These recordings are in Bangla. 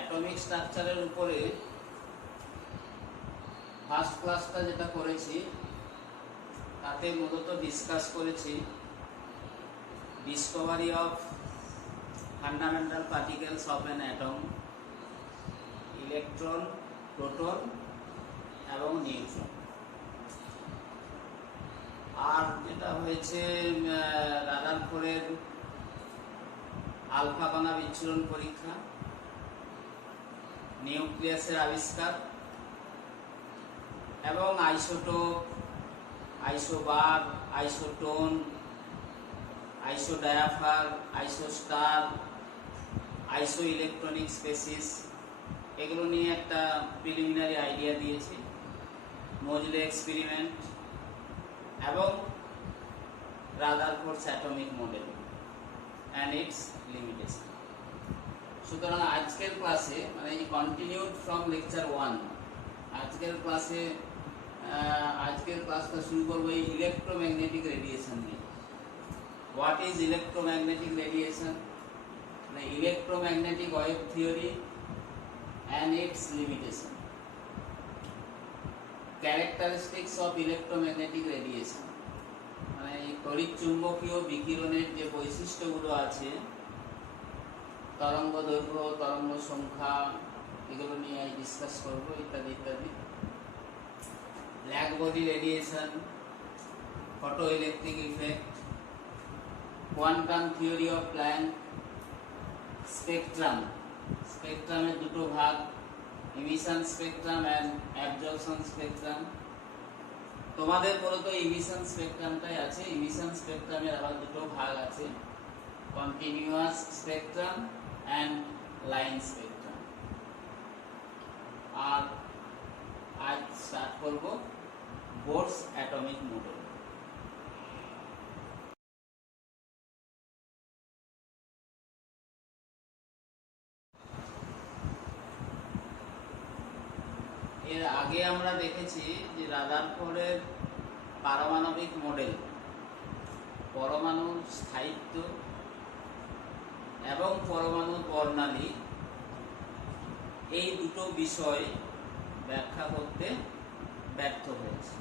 অ্যাটমিক স্ট্রাকচারের উপরে ফার্স্ট ক্লাসটা যেটা করেছি তাতে মূলত ডিসকাস করেছি Discovery of fundamental particles of an atom, electron, proton এবং নিউট্রন। আর যেটা হয়েছে রাদারফোর্ডের আলফা কণা বিচ্ছুরণ পরীক্ষা, নিউক্লিয়াসের আবিষ্কার এবং আইসোটোপ, আইসোবার, আইসোটোন, আইসোডায়াফার, আইসোস্টার, আইসো ইলেকট্রনিক স্পেসিস, এগুলো নিয়ে একটা প্রিলিমিনারি আইডিয়া দিয়েছি। মোজলে এক্সপেরিমেন্ট এবং Rutherford's atomic model and its limitation. সুতরাং আজকের ক্লাসে মানে এই কন্টিনিউড ফ্রম লেকচার 1, আজকের ক্লাসটা শুরু করবো এই ইলেকট্রোম্যাগনেটিক রেডিয়েশন নিয়ে। হোয়াট ইজ ইলেকট্রোম্যাগনেটিক রেডিয়েশন, মানে electromagnetic wave theory and its limitation, characteristics of electromagnetic radiation, মানে এই তড়িৎ চুম্বকীয় বিকিরণের যে বৈশিষ্ট্যগুলো আছে, তরঙ্গ দৈর্ঘ্য, তরঙ্গ সংখ্যা, এগুলো নিয়ে ডিসকাস করব ইত্যাদি ইত্যাদি। Black body radiation, photo electric effect, quantum theory of Planck, spectrum, স্পেকট্রামের দুটো ভাগ, emission spectrum and absorption spectrum. তোমাদের মূলত ইমিশন স্পেকট্রামটাই আছে। ইমিশন স্পেকট্রামের আবার দুটো ভাগ আছে, continuous spectrum and line spectrum. আর আজ স্টার্ট করব বোরস অ্যাটমিক মডেল। এর আগে আমরা দেখেছি যে রাদারফোর্ডের পারমাণবিক মডেল, পরমাণুর স্থায়িত্ব এবং পরমাণুর বর্ণালী, এই দুটো বিষয় ব্যাখ্যা করতে ব্যর্থ হয়েছে।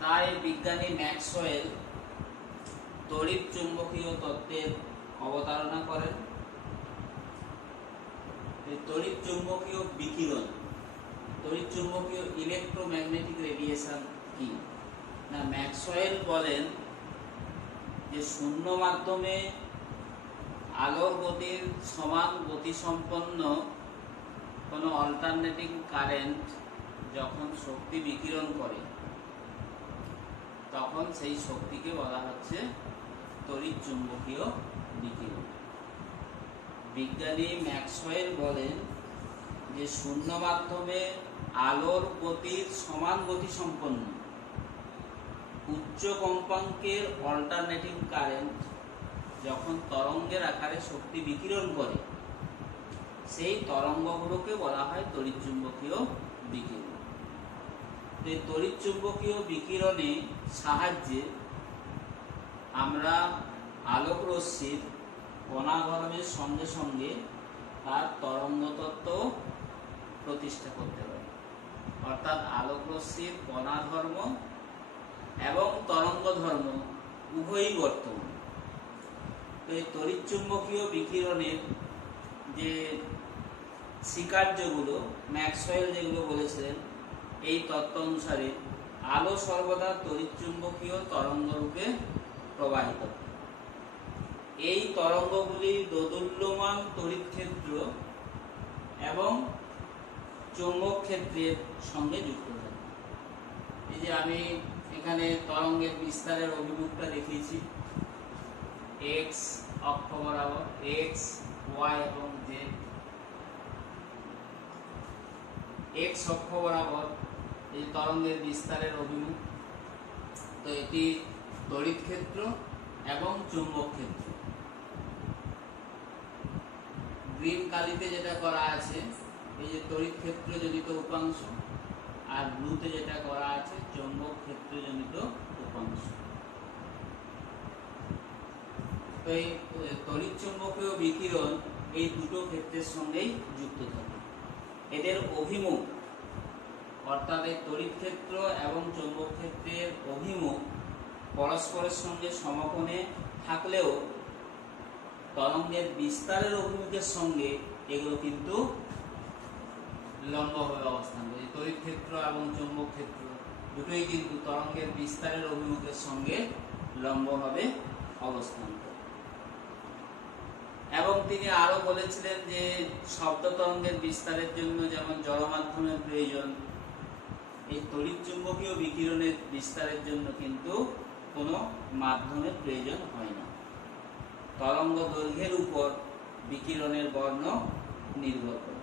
তাই বিজ্ঞানী ম্যাক্সওয়েল তড়িৎ চুম্বকীয় তত্ত্বের অবতারণা করেন। তড়িৎ চুম্বকীয় বিকিরণ, তড়িৎ চুম্বকীয় ইলেকট্রোম্যাগনেটিক রেডিয়েশন কি না, ম্যাক্সওয়েল বলেন যে শূন্য মাধ্যমে আলোর গতির সমান গতিসম্পন্ন কোনো অল্টারনেটিং কারেন্ট যখন শক্তি বিকিরণ করে তখন সেই শক্তিকে বলা হচ্ছে তড়িৎ চুম্বকীয় বিকিরণ। বিজ্ঞানী ম্যাক্সওয়েল বলেন যে শূন্য মাধ্যমে আলোর গতির সমান গতিসম্পন্ন উচ্চ কম্পাঙ্কের অল্টারনেটিং কারেন্ট যখন তরঙ্গের আকারে শক্তি বিকিরণ করে সেই তরঙ্গগুলোকে বলা হয় তড়িৎচুম্বকীয় বিকিরণ। এই তড়িৎচুম্বকীয় বিকিরণে সাহায্যে আমরা আলোক রশ্মির কণাঘনমের সঙ্গে সঙ্গে তার তরঙ্গ তত্ত্ব প্রতিষ্ঠা করতে পারি, অর্থাৎ আলোক রশ্মির কণা ধর্ম এবং তরঙ্গ ধর্ম উভয়ই বর্তমান। তো এই তড়িৎচুম্বকীয় বিকিরণের যে স্বীকার্যগুলো ম্যাক্সওয়েল যেগুলো বলেছিলেন, এই তত্ত্ব অনুসারে আলো সর্বদা তড়িৎচুম্বকীয় তরঙ্গ রূপে প্রবাহিত। এই তরঙ্গগুলি দোদুল্যমান তড়িৎ ক্ষেত্র এবং চৌম্বক ক্ষেত্রের সঙ্গে যুক্ত থাকে। এই যে আমি এখানে তরঙ্গের বিস্তারের অভিমুখটা দেখিয়েছি, এক্স অক্ষ বরাবর, এক্স, ওয়াই এবং জেড। এক্স অক্ষ বরাবর এই তরঙ্গের বিস্তারের অভিমুখ। তো এটি তড়িৎ ক্ষেত্র এবং চুম্বক ক্ষেত্র। গ্রিন কালিতে যেটা করা আছে এই যে তড়িৎ ক্ষেত্র জনিত উপাংশ, আর ব্লুতে যেটা করা আছে চৌম্বক ক্ষেত্র জনিত উপাংশ। তো এই তড়িৎ চুম্বকীয় বিকিরণ এই দুটো ক্ষেত্রের সঙ্গেই যুক্ত থাকে। এদের অভিমুখ অর্থাৎ এই তড়িৎ ক্ষেত্র এবং চৌম্বক ক্ষেত্রের অভিমুখ পরস্পরের সঙ্গে সমকোণে থাকলেও তরঙ্গের বিস্তারের অভিমুখের সঙ্গে এগুলো কিন্তু লম্বভাবে অবস্থান করে। তড়িৎ ক্ষেত্র এবং চৌম্বক ক্ষেত্র দুটোই কিন্তু তরঙ্গের বিস্তারের অভিমুখের সঙ্গে লম্বভাবে অবস্থান করে। এবং তিনি আরো বলেছিলেন যে শব্দ তরঙ্গের বিস্তারের জন্য যেমন জড় মাধ্যমের প্রয়োজন, এই তড়িৎ চুম্বকীয় বিকিরণের বিস্তারের জন্য কিন্তু কোনো মাধ্যমের প্রয়োজন হয় না। তরঙ্গ দৈর্ঘ্যের উপর বিকিরণের বর্ণ নির্ভর করে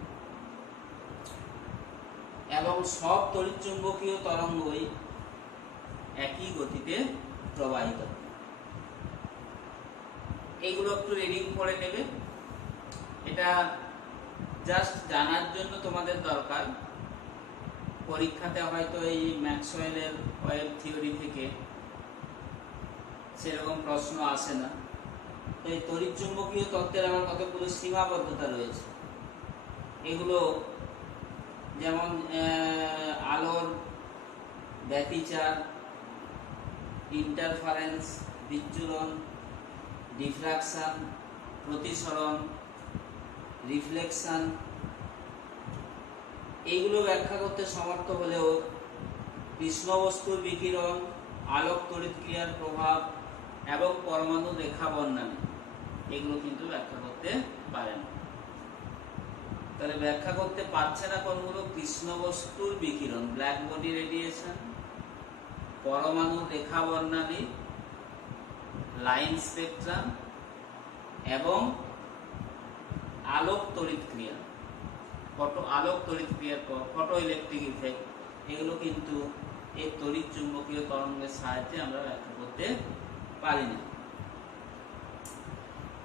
এবং সব তড়িৎ চুম্বকীয় তরঙ্গই একই গতিতে প্রবাহিত হয়। এইগুলো একটু রিডিং করে নেবে, এটা জাস্ট জানার জন্য তোমাদের দরকার। পরীক্ষাতে হয়তো এই ম্যাক্সওয়েলের ওয়েভ থিওরি থেকে সেরকম প্রশ্ন আসে না। তো এই তড়িৎ চুম্বকীয় তত্ত্বের আমার কতগুলো সীমাবদ্ধতা রয়েছে। এগুলো যেমন আলোর ব্যতিচার, ইন্টারফারেন্স, বিচ্ছুরণ, ডিফ্রাকশন, প্রতিসরণ, রিফ্লেকশন, এইগুলো ব্যাখ্যা করতে সমর্থ হলেও কৃষ্ণবস্তুর বিকিরণ, আলোক তড়িৎ ক্রিয়ার প্রভাব এবং পরমাণু রেখা বর্ণালী এগুলো কিন্তু ব্যাখ্যা করতে পারে না। তাহলে ব্যাখ্যা করতে পারছে না কোনগুলো? কৃষ্ণবস্তুর বিকিরণ, ব্ল্যাক বডি রেডিয়েশন, পরমাণু রেখা বর্ণালী, লাইন স্পেকট্রাম এবং আলোক তড়িৎ ক্রিয়া, আলোক তড়িৎ ক্রিয়ার পর ফটো ইলেকট্রিক ইফেক্ট, এগুলো কিন্তু এই তড়িৎ চুম্বকীয় তরঙ্গের সাহায্যে আমরা ব্যাখ্যা করতে পারি না।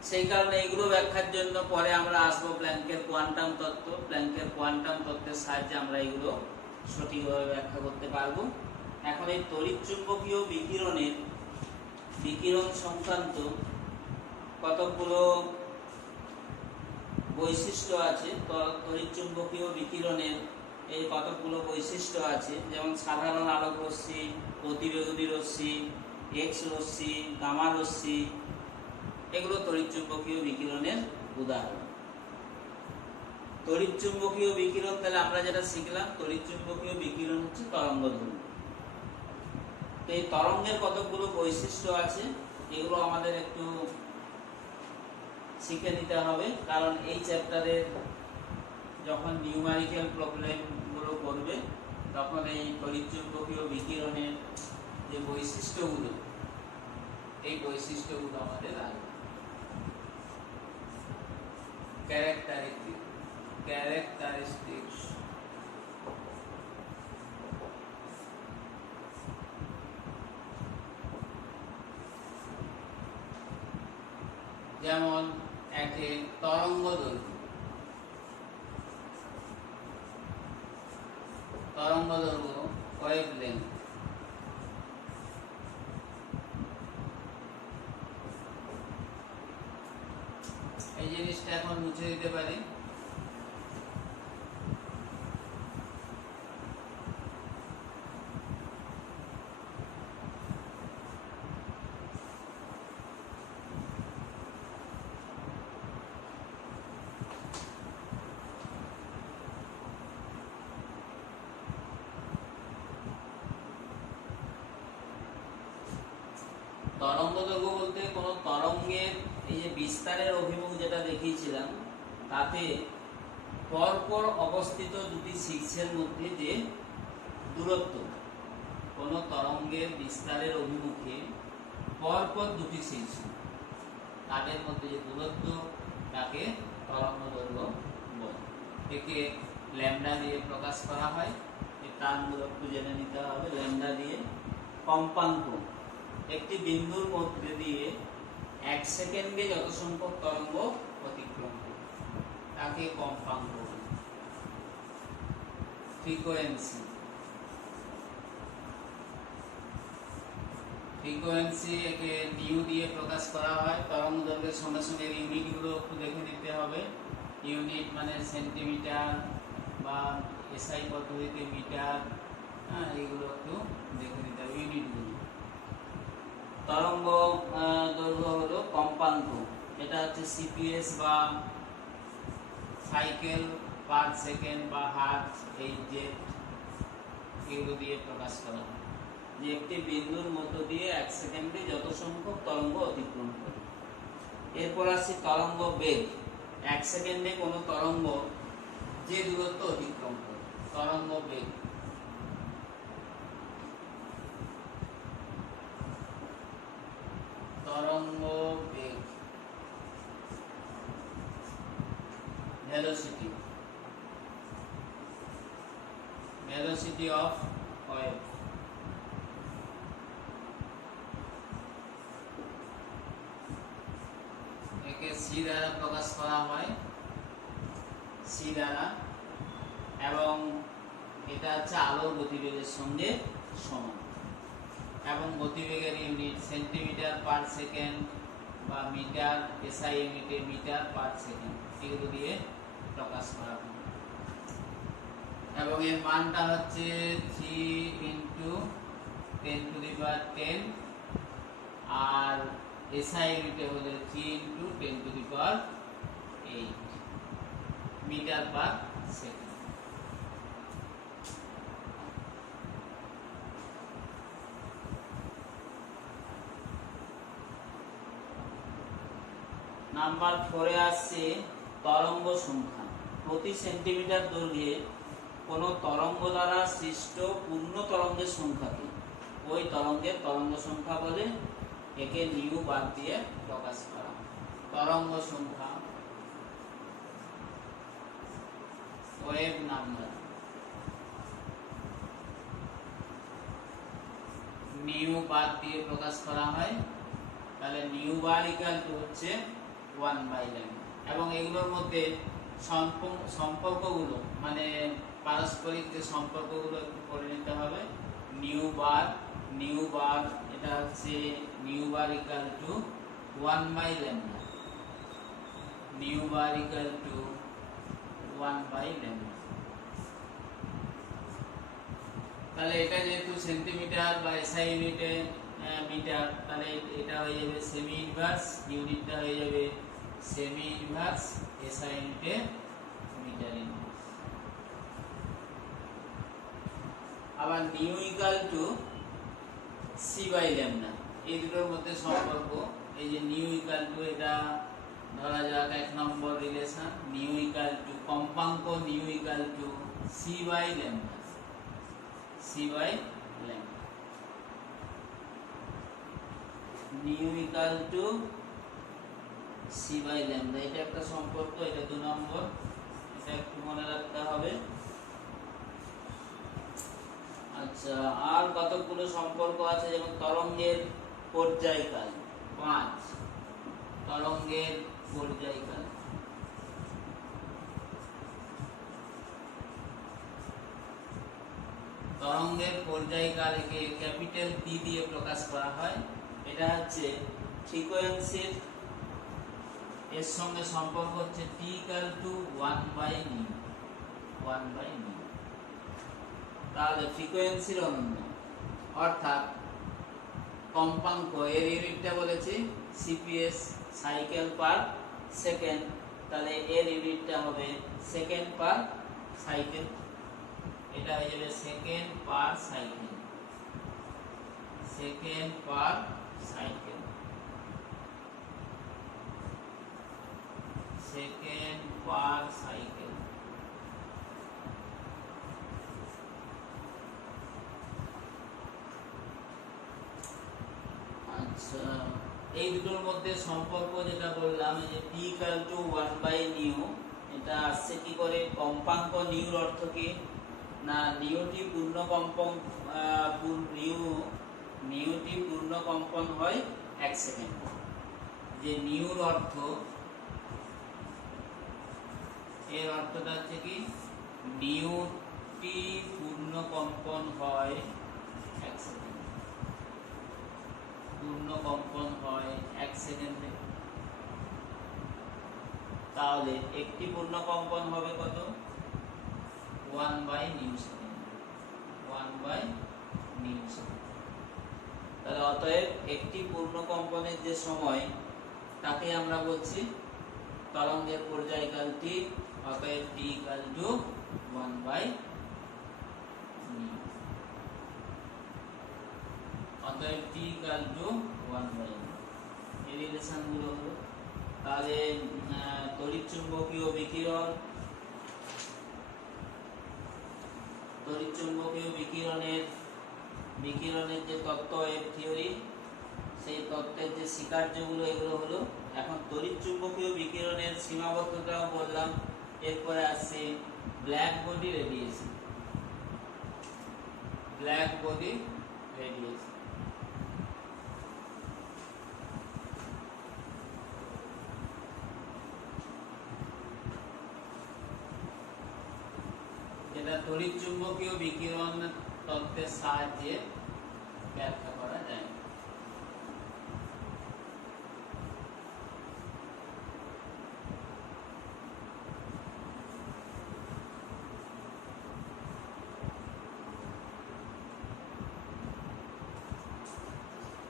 সেই কারণে এগুলো ব্যাখ্যার জন্য পরে আমরা আসবো প্ল্যাঙ্কের কোয়ান্টাম তত্ত্ব। প্ল্যাঙ্কের কোয়ান্টাম তত্ত্বের সাহায্যে আমরা এগুলো সঠিকভাবে ব্যাখ্যা করতে পারবো। এখন এই তড়িৎ চুম্বকীয় বিকিরণের বিকিরণ সংক্রান্ত কতগুলো বৈশিষ্ট্য আছে। তড়িৎ চুম্বকীয় বিকিরণের এই কতগুলো বৈশিষ্ট্য আছে, যেমন সাধারণ আলোক রশ্মি, অতিবেগুনি রশ্মি, এক্স রশ্মি, গামা রশ্মি, এগুলো তড়িৎ চুম্বকীয় বিকিরণের উদাহরণ। তড়িৎ চুম্বকীয় বিকিরণ, তাহলে আমরা যেটা শিখলাম, তড়িৎ চুম্বকীয় বিকিরণ হচ্ছে তরঙ্গধর্মী। তো এই তরঙ্গের কতগুলো বৈশিষ্ট্য আছে, এগুলো আমাদের একটু শিখে নিতে হবে, কারণ এই চ্যাপ্টারে যখন নিউমেরিক্যাল প্রবলেম গুলো করবে তখন এই তড়িৎ চুম্বকীয় বিকিরণের যে বৈশিষ্ট্যগুলো, এই বৈশিষ্ট্যগুলো আমাদের আসবে। ক্যারেক্টারিস্টিক্স, যেমন একটি তরঙ্গ দৈর্ঘ্য, ওয়েভলেংথ, এই জিনিসটা এখন মুছে দিতে পারি। তরঙ্গ দৈর্ঘ্য বলতে কোন তরঙ্গের এই যে বিস্তারের অভিমুখ যেটা দেখিয়েছিলাম, তাতে পরপর অবস্থিত দুটি শীর্ষের মধ্যে যে দূরত্ব, কোন তরঙ্গের বিস্তারের অভিমুখে পরপর দুটি শীর্ষ, তাদের মধ্যে যে দূরত্ব, তাকে তরঙ্গ দৈর্ঘ্য বলে। একে ল্যামডা দিয়ে প্রকাশ করা হয়। এই টার্মগুলো একটু জেনে নিতে হবে। ল্যামডা দিয়ে কম্পাঙ্ক, একটি বিন্দুর মধ্যে দিয়ে 1 সেকেন্ডে যত সংখ্যক তরঙ্গ অতিক্রম করে তাকে কম্পাঙ্ক বলে। ফ্রিকোয়েন্সি, ফ্রিকোয়েন্সি একে নিউ দিয়ে প্রকাশ করা হয়। তরঙ্গ দৈর্ঘ্যের সঙ্গে সঙ্গে ইউনিটগুলো একটু দেখে নিতে হবে। ইউনিট মানে সেন্টিমিটার বা এসআই পদ্ধতিতে মিটার, হ্যাঁ, এইগুলো একটু দেখে নিতে হবে ইউনিটগুলো। তরঙ্গ দৈর্ঘ্য হলো কম্পাঙ্ক, এটা হচ্ছে সিপিএস বা সাইকেল পার সেকেন্ড বা হার্টজ, এই যে এগুলো দিয়ে প্রকাশ করা হয় যে একটি বিন্দুর মধ্য দিয়ে 1 সেকেন্ডে যত সংখ্যক তরঙ্গ অতিক্রম করে। এরপর আসছে তরঙ্গ বেগ। 1 সেকেন্ডে কোনো তরঙ্গ যে দূরত্ব অতিক্রম করে, তরঙ্গ বেগ। তরঙ্গ বেগ ভেলোসিটি, ভেলোসিটি অফ ওয়েভ। একে সি দ্বারা প্রকাশ করা হয়, সি দ্বারা, এবং এটা হচ্ছে আলোর গতিবেগের সঙ্গে সমান, এবং গতিবেগের ইউনিট সেন্টিমিটার পার সেকেন্ড বা মিটার, এসআই ইউনিটে মিটার পার সেকেন্ড, এগুলো দিয়ে প্রকাশ করা হয়। এবং এর মানটা হচ্ছে 3 × 10⁻10, আর এসআই ইউনিটে হলে 3 × 10⁸ মিটার পার সেকেন্ড। নাম্বার 4 আসছে তরঙ্গ সংখ্যা। প্রতি সেন্টিমিটার দৈর্ঘ্যে কোনো তরঙ্গ দ্বারা সৃষ্ট পূর্ণ তরঙ্গের সংখ্যাকে ওই তরঙ্গের তরঙ্গ সংখ্যা বলে। একে নিউ বাদ দিয়ে প্রকাশ করা। তরঙ্গ সংখ্যা, ওয়েভ নাম্বার, নিউ বাদ দিয়ে প্রকাশ করা হয়। তাহলে নিউ বার ইকুয়াল টু হচ্ছে 1/λ। এবং এগুলোর মধ্যে সম্পর্কগুলো মানে পারস্পরিক যে সম্পর্কগুলো একটু করে নিতে হবে। নিউ বার এটা হচ্ছে nu bar equal to 1/λ, nu bar equal to 1/λ। তাহলে এটা যেহেতু সেন্টিমিটার বা এসআই ইউনিটে মিটার, তাহলে এটা হয়ে যাবে সেমি ইনভার্স, ইউনিটটা হয়ে যাবে সেমি ইনভার্স, এসআই ইউনিটে মিটার ইনভার্স। আবার নিউ ইকুয়াল টু c/λ, এই দুটোর মধ্যে সম্পর্ক। এই যে নিউ ইকুয়াল টু, এটা ধরা যাক 1 নম্বর রিলেশন, নিউ ইকুয়াল টু কম্পাঙ্ক, new equal to c/λ, c/λ, new equal to c/λ, এটা একটা সম্পর্ক, এটা 2 নম্বর, এটা একটু মনে রাখতে হবে। আচ্ছা, আর কতগুলো সম্পর্ক আছে, যেমন তরঙ্গের পর্যায়কাল 5, তরঙ্গের পর্যায়কাল। তরঙ্গের পর্যায়কালকে ক্যাপিটাল টি দিয়ে প্রকাশ করা হয়। এটা হচ্ছে ফ্রিকোয়েন্সির, এর সঙ্গে সম্পর্ক হচ্ছে টি ইকুয়াল টু 1/μ, 1/μ। তাহলে ফ্রিকোয়েন্সির অনন্য, অর্থাৎ কম্পাঙ্ক, এর ইউনিটটা বলেছি সিপিএস, সাইকেল পার সেকেন্ড, তাহলে এর ইউনিটটা হবে সেকেন্ড পার সাইকেল, এটা হয়ে যাবে সেকেন্ড পার সাইকেল, সেকেন্ড পার সাইকেল, সেকেন্ড পার সাইকেল। আচ্ছা, এই দুটোর মধ্যে সম্পর্ক যেটা বললাম, এই যে টি ইকুয়াল টু 1/μ, এটা আসছে কি করে? কম্পাঙ্ক নিউর অর্থ কি না, নিউটি পূর্ণ কম্পন, নিউটি পূর্ণ কম্পন হয় 1 সেকেন্ড। যে নিউর অর্থ, এর অর্থটা হচ্ছে কি, নিউটি পূর্ণ কম্পন হয় 1 সেকেন্ড। তাহলে একটি পূর্ণ কম্পন হবে কত? 1/নিউ সেকেন্ড, 1/নিউ সেকেন্ড। তাহলে অতএব একটি পূর্ণ কম্পনের যে সময় তাকে আমরা বলছি তরঙ্গের পর্যায়কাল t, অতএব t = 1/নিউ। অতএব t = 1/নিউ। এই রিলেশন গুলো হলো। তাহলে তড়িৎচুম্বকীয় বিকিরণ, বিকিরণের যে তত্ত্ব এর থিওরি, সেই তত্ত্বের যে স্বীকার্যগুলো এগুলো হলো। এখন তড়িৎচুম্বকীয় বিকিরণের সীমাবদ্ধতাও বললাম। এরপরে আসছে ব্ল্যাক বডি রেডিয়েশন। যেটা তড়িৎচুম্বকীয় বিকিরণ তত্ত্বের সাহায্যে ব্যাখ্যা করা যায়।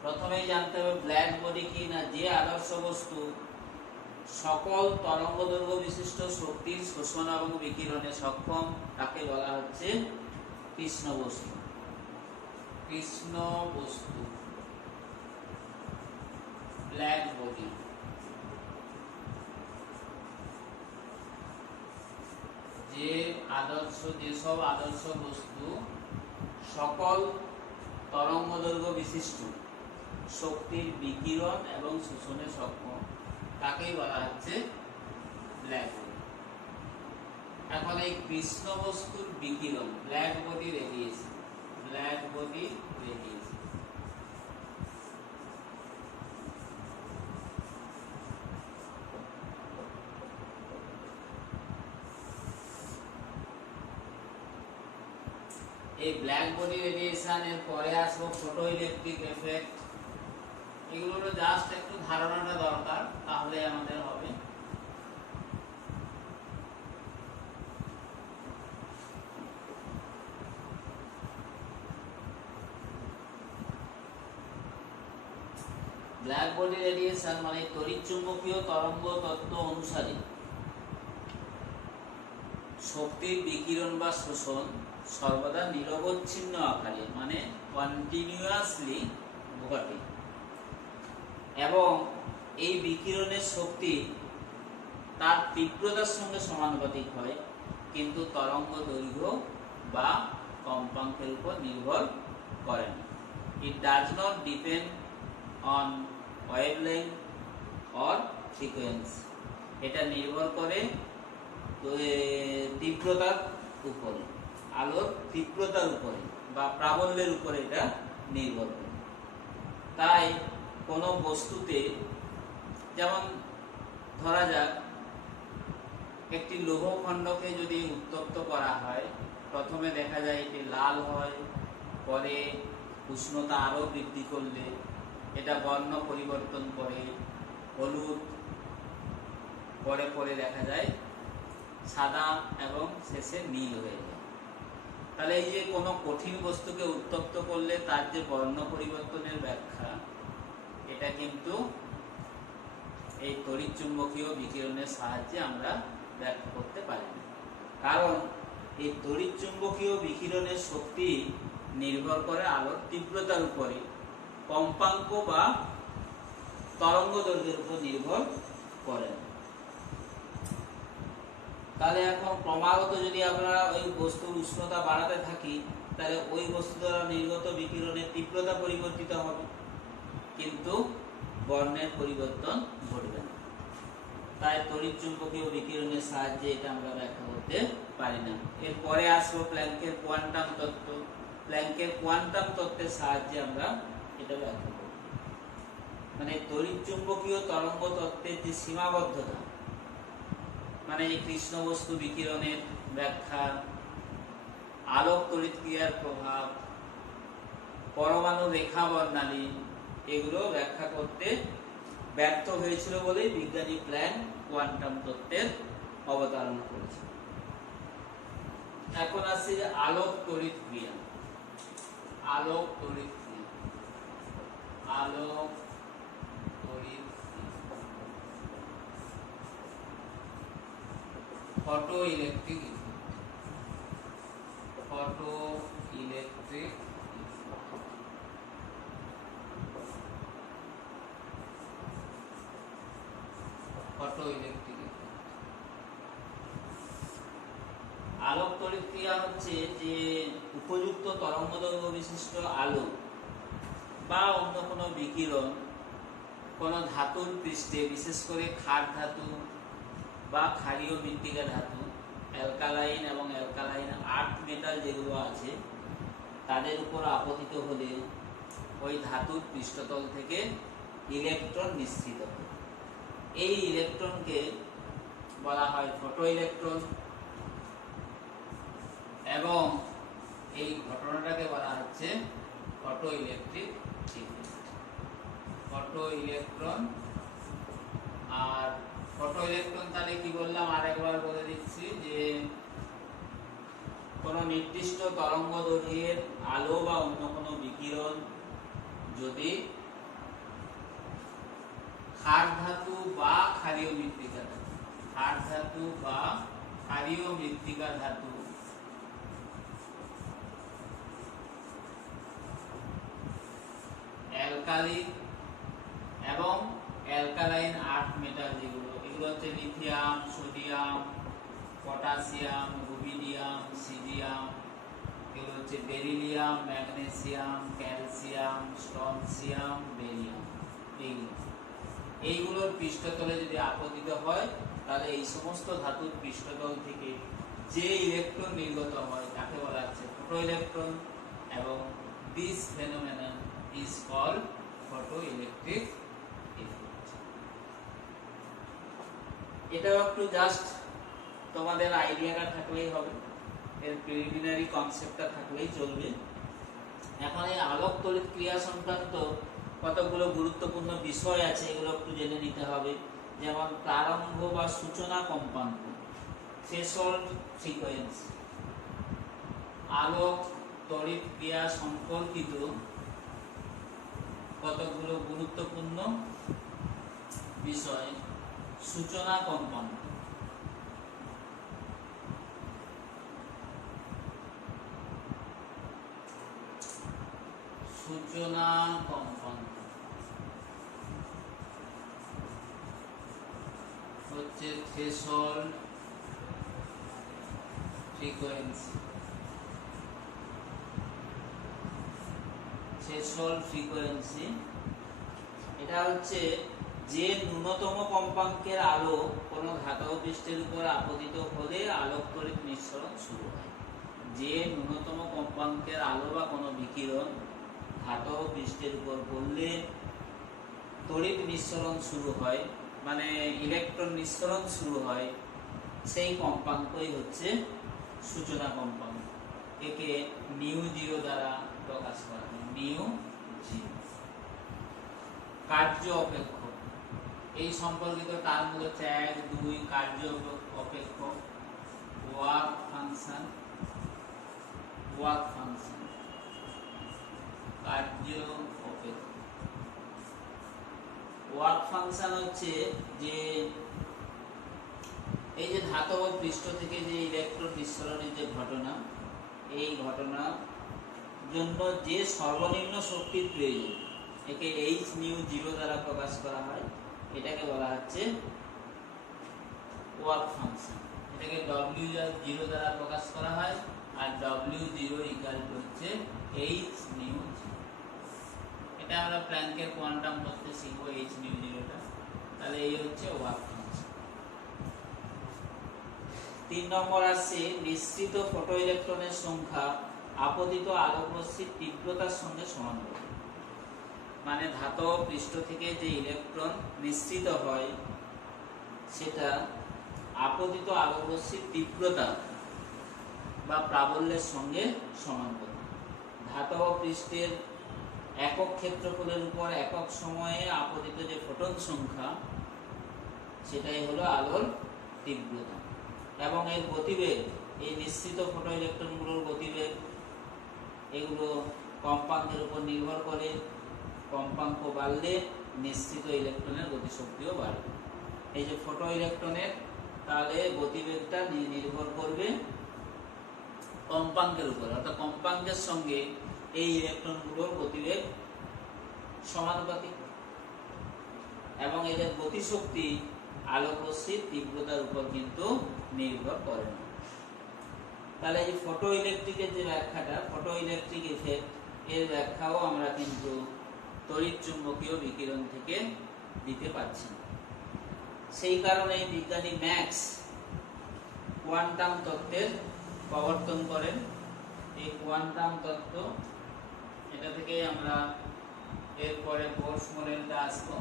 প্রথমেই জানতে হবে ব্ল্যাক বডি কি না, যে আদর্শ বস্তু সকল তরঙ্গদৈর্ঘ্য বিশিষ্ট শক্তির শোষণ এবং বিকিরণে সক্ষম তাকে বলা হচ্ছে কৃষ্ণ বস্তু। Black body. যেসব আদর্শ বস্তু সকল তরঙ্গদৈর্ঘ্য বিশিষ্ট শক্তির বিকিরণ এবং শোষণে সক্ষম তাকেই বলা হচ্ছে ব্ল্যাক বডি। এখন এই কৃষ্ণ বস্তুর বিকিরণ, ব্ল্যাক বডি রেডিয়েশন। এই ব্ল্যাক বডি রেডিয়েশন এর পরে আসবো ফটো ইলেকট্রিক এফেক্ট। এগুলোর জাস্ট একটু ধারণাটা দরকার, তাহলে আমাদের হবে। ব্ল্যাক বডি রেডিয়েশন মানে তড়িৎচুম্বকীয় তরঙ্গ তত্ত্ব অনুসারে শক্তির বিকিরণ বা শোষণ সর্বদা নিরবচ্ছিন্ন আকারে মানে কন্টিনিউয়াসলি ঘটে, এবং এই বিকিরণের শক্তি তার তীব্রতার সঙ্গে সমানুপাতিক হয়, কিন্তু তরঙ্গ দৈর্ঘ্য বা কম্পাঙ্কের উপর নির্ভর করে না। It does not depend on wavelength or frequency. এটা নির্ভর করে তীব্রতার উপরে, আলোর তীব্রতার উপরে বা প্রাবল্যের উপরে এটা নির্ভর করে। তাই কোনো বস্তুতে, যেমন ধরা যাক একটি লৌহখণ্ডকে যদি উত্তপ্ত করা হয়, প্রথমে দেখা যায় এটি লাল হয়, পরে উষ্ণতা আরো বৃদ্ধি করলে এটা বর্ণ পরিবর্তন করে হলুদ, পরে পরে দেখা যায় সাদা এবং শেষে নীল হয়ে যায়। তাহলে এই যে কোনো কঠিন বস্তুকে উত্তপ্ত করলে তার যে বর্ণ পরিবর্তনের ব্যাখ্যা, এটা কিন্তু এই তড়িৎচুম্বকীয় বিকিরণের সাহায্যে আমরা ব্যাখ্যা করতে পারি না। কারণ এই তড়িৎচুম্বকীয় বিকিরণের শক্তি নির্ভর করে আলোর তীব্রতার উপরে, কম্পাঙ্ক বা তরঙ্গ দৈর্ঘ্যের উপর নির্ভর করে না। তাহলে এখন ক্রমাগত যদি আমরা ওই বস্তুর উষ্ণতা বাড়াতে থাকি, তাহলে ওই বস্তু দ্বারা নির্গত বিকিরণের তীব্রতা পরিবর্তিত হবে, কিন্তু বর্ণের পরিবর্তন ঘটবে না। তাই তড়িৎচুম্বকীয় বিকিরণের সাহায্যে এটা আমরা ব্যাখ্যা করতে পারি না। এরপরে আসবো প্ল্যাঙ্কের কোয়ান্টাম তত্ত্ব। প্ল্যাঙ্কের কোয়ান্টাম তত্ত্বের সাহায্যে আমরা এটা ব্যাখ্যা করব। মানে তড়িৎচুম্বকীয় তরঙ্গ তত্ত্বের যে সীমাবদ্ধতা, মানে এই কৃষ্ণ বস্তু বিকিরণের ব্যাখ্যা, আলোক তড়িৎ ক্রিয়ার প্রভাব, পরমাণু রেখা বর্ণালী, এগুলো ব্যাখ্যা করতে ব্যর্থ হয়েছিল বলেই বিজ্ঞানী প্ল্যাঙ্ক কোয়ান্টাম তত্ত্বের অবতারণা করেছে। এখন আসছে যে আলোক তড়িৎ ক্রিয়া। আলোক তড়িৎ ক্রিয়া, আলোক তড়িৎ photo electric, photo electric photo electric আলোক তড়িৎ ক্রিয়া হচ্ছে যে উপযুক্ত তরঙ্গদৈর্ঘ্য বিশিষ্ট আলো বা অন্য কোনো বিকিরণ কোনো ধাতুর পৃষ্ঠে, বিশেষ করে ক্ষার ধাতু বা ক্ষারীয় মৃত্তিকা ধাতু, অ্যালকালাইন এবং অ্যালকালাইন আর্থ মেটাল যেগুলো আছে তাদের উপর আপতিত হলে ওই ধাতুর পৃষ্ঠতল থেকে ইলেকট্রন নিঃসৃত হয়। এই ইলেকট্রনকে বলা হয় ফটো ইলেকট্রন এবং এই ঘটনাটাকে বলা হচ্ছে photo electric effect. Photo electron আর ফটো ইলেকট্রন তাহলে কি বললাম আরেকবার বলে দিচ্ছি যে কোনো নির্দিষ্ট তরঙ্গ দৈর্ঘ্যের আলো বা অন্য কোনো বিকিরণ যদি ক্ষার ধাতু বা ক্ষারীয় মৃত্তিকা ধাতু, ক্ষার ধাতু বা ক্ষারীয় মৃত্তিকা ধাতু অ্যালকালি এবং অ্যালকালাইন আর্থ মেটাল যেগুলো, এগুলো হচ্ছে lithium, sodium, potassium, rubidium, caesium, এগুলো হচ্ছে beryllium, magnesium, calcium, strontium, barium, এইগুলোর পৃষ্ঠতলে যদি আপতিত হয় তাহলে এই সমস্ত ধাতুর পৃষ্ঠতল থেকে যে ইলেকট্রন নির্গত হয় তাকে বলা হচ্ছে ফটো ইলেকট্রন এবং this phenomenon is called photo electric effect. এটাও একটু জাস্ট তোমাদের আইডিয়াটা থাকলেই হবে, এর প্রিলিমিনারি কনসেপ্টটা থাকলেই চলবে। এখন এই আলোক তড়িৎ ক্রিয়া সংক্রান্ত কতগুলো গুরুত্বপূর্ণ বিষয় আছে, এগুলো একটু জেনে নিতে হবে। যেমন প্রারম্ভ বা সূচনা কম্পাঙ্ক, থ্রেশহোল্ড ফ্রিকোয়েন্সি। আলোক তড়িৎ ক্রিয়া সম্পর্কিত কতগুলো গুরুত্বপূর্ণ বিষয়। সূচনা কম্পাঙ্ক, সূচনা কম্পাঙ্ক হচ্ছে থ্রেশহোল্ড ফ্রিকোয়েন্সি। থ্রেশহোল্ড ফ্রিকোয়েন্সি এটা হচ্ছে যে ন্যূনতম কম্পাঙ্কের আলো কোনো ধাতব পৃষ্ঠের উপর আপতিত হলে আলোক তড়িৎ নিঃসরণ শুরু হয়। যে ন্যূনতম কম্পাঙ্কের আলো বা কোনো বিকিরণ ধাতব পৃষ্ঠের উপর পড়লে তড়িৎ নিঃসরণ শুরু হয়, মানে ইলেকট্রন নিঃসরণ শুরু হয়, সেই কম্পাঙ্কই হচ্ছে সূচনা কম্পাঙ্ক। একে নিউ জিরো দ্বারা প্রকাশ করা হয়, নিউ জিরো। কার্য অপেক্ষক, এই সম্পর্কিত টার্মগুলো হচ্ছে 1, 2 কার্য অপেক্ষক, ওয়ার্ক ফাংশন, ওয়ার্ক ফাংশন, কার্য অপেক্ষক। ওয়ার্ক ফাংশন হচ্ছে যে এই যে ধাতব পৃষ্ঠ থেকে যে ইলেকট্রন নিঃসরণের যে ঘটনা, এই ঘটনার জন্য যে সর্বনিম্ন শক্তির প্রয়োজন একে এইচ নিউ জিরো দ্বারা প্রকাশ করা হয়, এটাকে বলা হচ্ছে ওয়ার্ক ফাংশন। এটাকে ডব্লিউ জিরো দ্বারা প্রকাশ করা হয় আর ডব্লিউ জিরো ইকুয়াল টু হচ্ছে এইচ নিউ জিরো। এটা আমরা প্ল্যাঙ্কের কোয়ান্টাম তত্ত্বে শিখবো এইচ নিউ জিরোটা। তাহলে এই হচ্ছে ওয়ার্ক ফাংশন। 3 নম্বর আসছে নিঃসৃত ফটো ইলেকট্রনের সংখ্যা আপতিত আলোক রশ্মির তীব্রতার সঙ্গে সমানুপাতিক। মানে ধাতব পৃষ্ঠ থেকে যে ইলেকট্রন নিঃসৃত হয় সেটা আপতিত আলোক রশ্মির তীব্রতা বা প্রাবল্যের সঙ্গে সমানুপাতিক। ধাতব পৃষ্ঠের একক ক্ষেত্রফলের উপর একক সময়ে আপতিত যে ফোটন সংখ্যা সেটাই হলো আলোর তীব্রতা। এবং এর গতিবেগ, এই নিশ্চিত ফটো ইলেকট্রনগুলোর গতিবেগ এগুলো কম্পাঙ্কের উপর নির্ভর করে। কম্পাঙ্ক বাড়লে নিশ্চিত ইলেকট্রনের গতিশক্তিও বাড়বে। এই যে ফটো ইলেকট্রনের তাহলে গতিবেগটা নির্ভর করবে কম্পাঙ্কের উপর, অর্থাৎ কম্পাঙ্কের সঙ্গে এই ইলেকট্রনগুলোর গতিবেগ সমানুপাতিক এবং এদের গতিশক্তি আলোক রশ্মির তীব্রতার উপর কিন্তু নির্ভর করে না। তাহলে এই ফটো ইলেকট্রিকের যে ব্যাখ্যাটা, ফটো ইলেকট্রিক ইফেক্ট, এর ব্যাখ্যাও আমরা কিন্তু তড়িৎ চুম্বকীয় বিকিরণ থেকে দিতে পারছি। সেই কারণে বিজ্ঞানী ম্যাক্স কোয়ান্টাম তত্ত্বের প্রবর্তন করেন। এই কোয়ান্টাম তত্ত্ব, এটা থেকে আমরা এরপরে বোরস মডেলটা আসবো।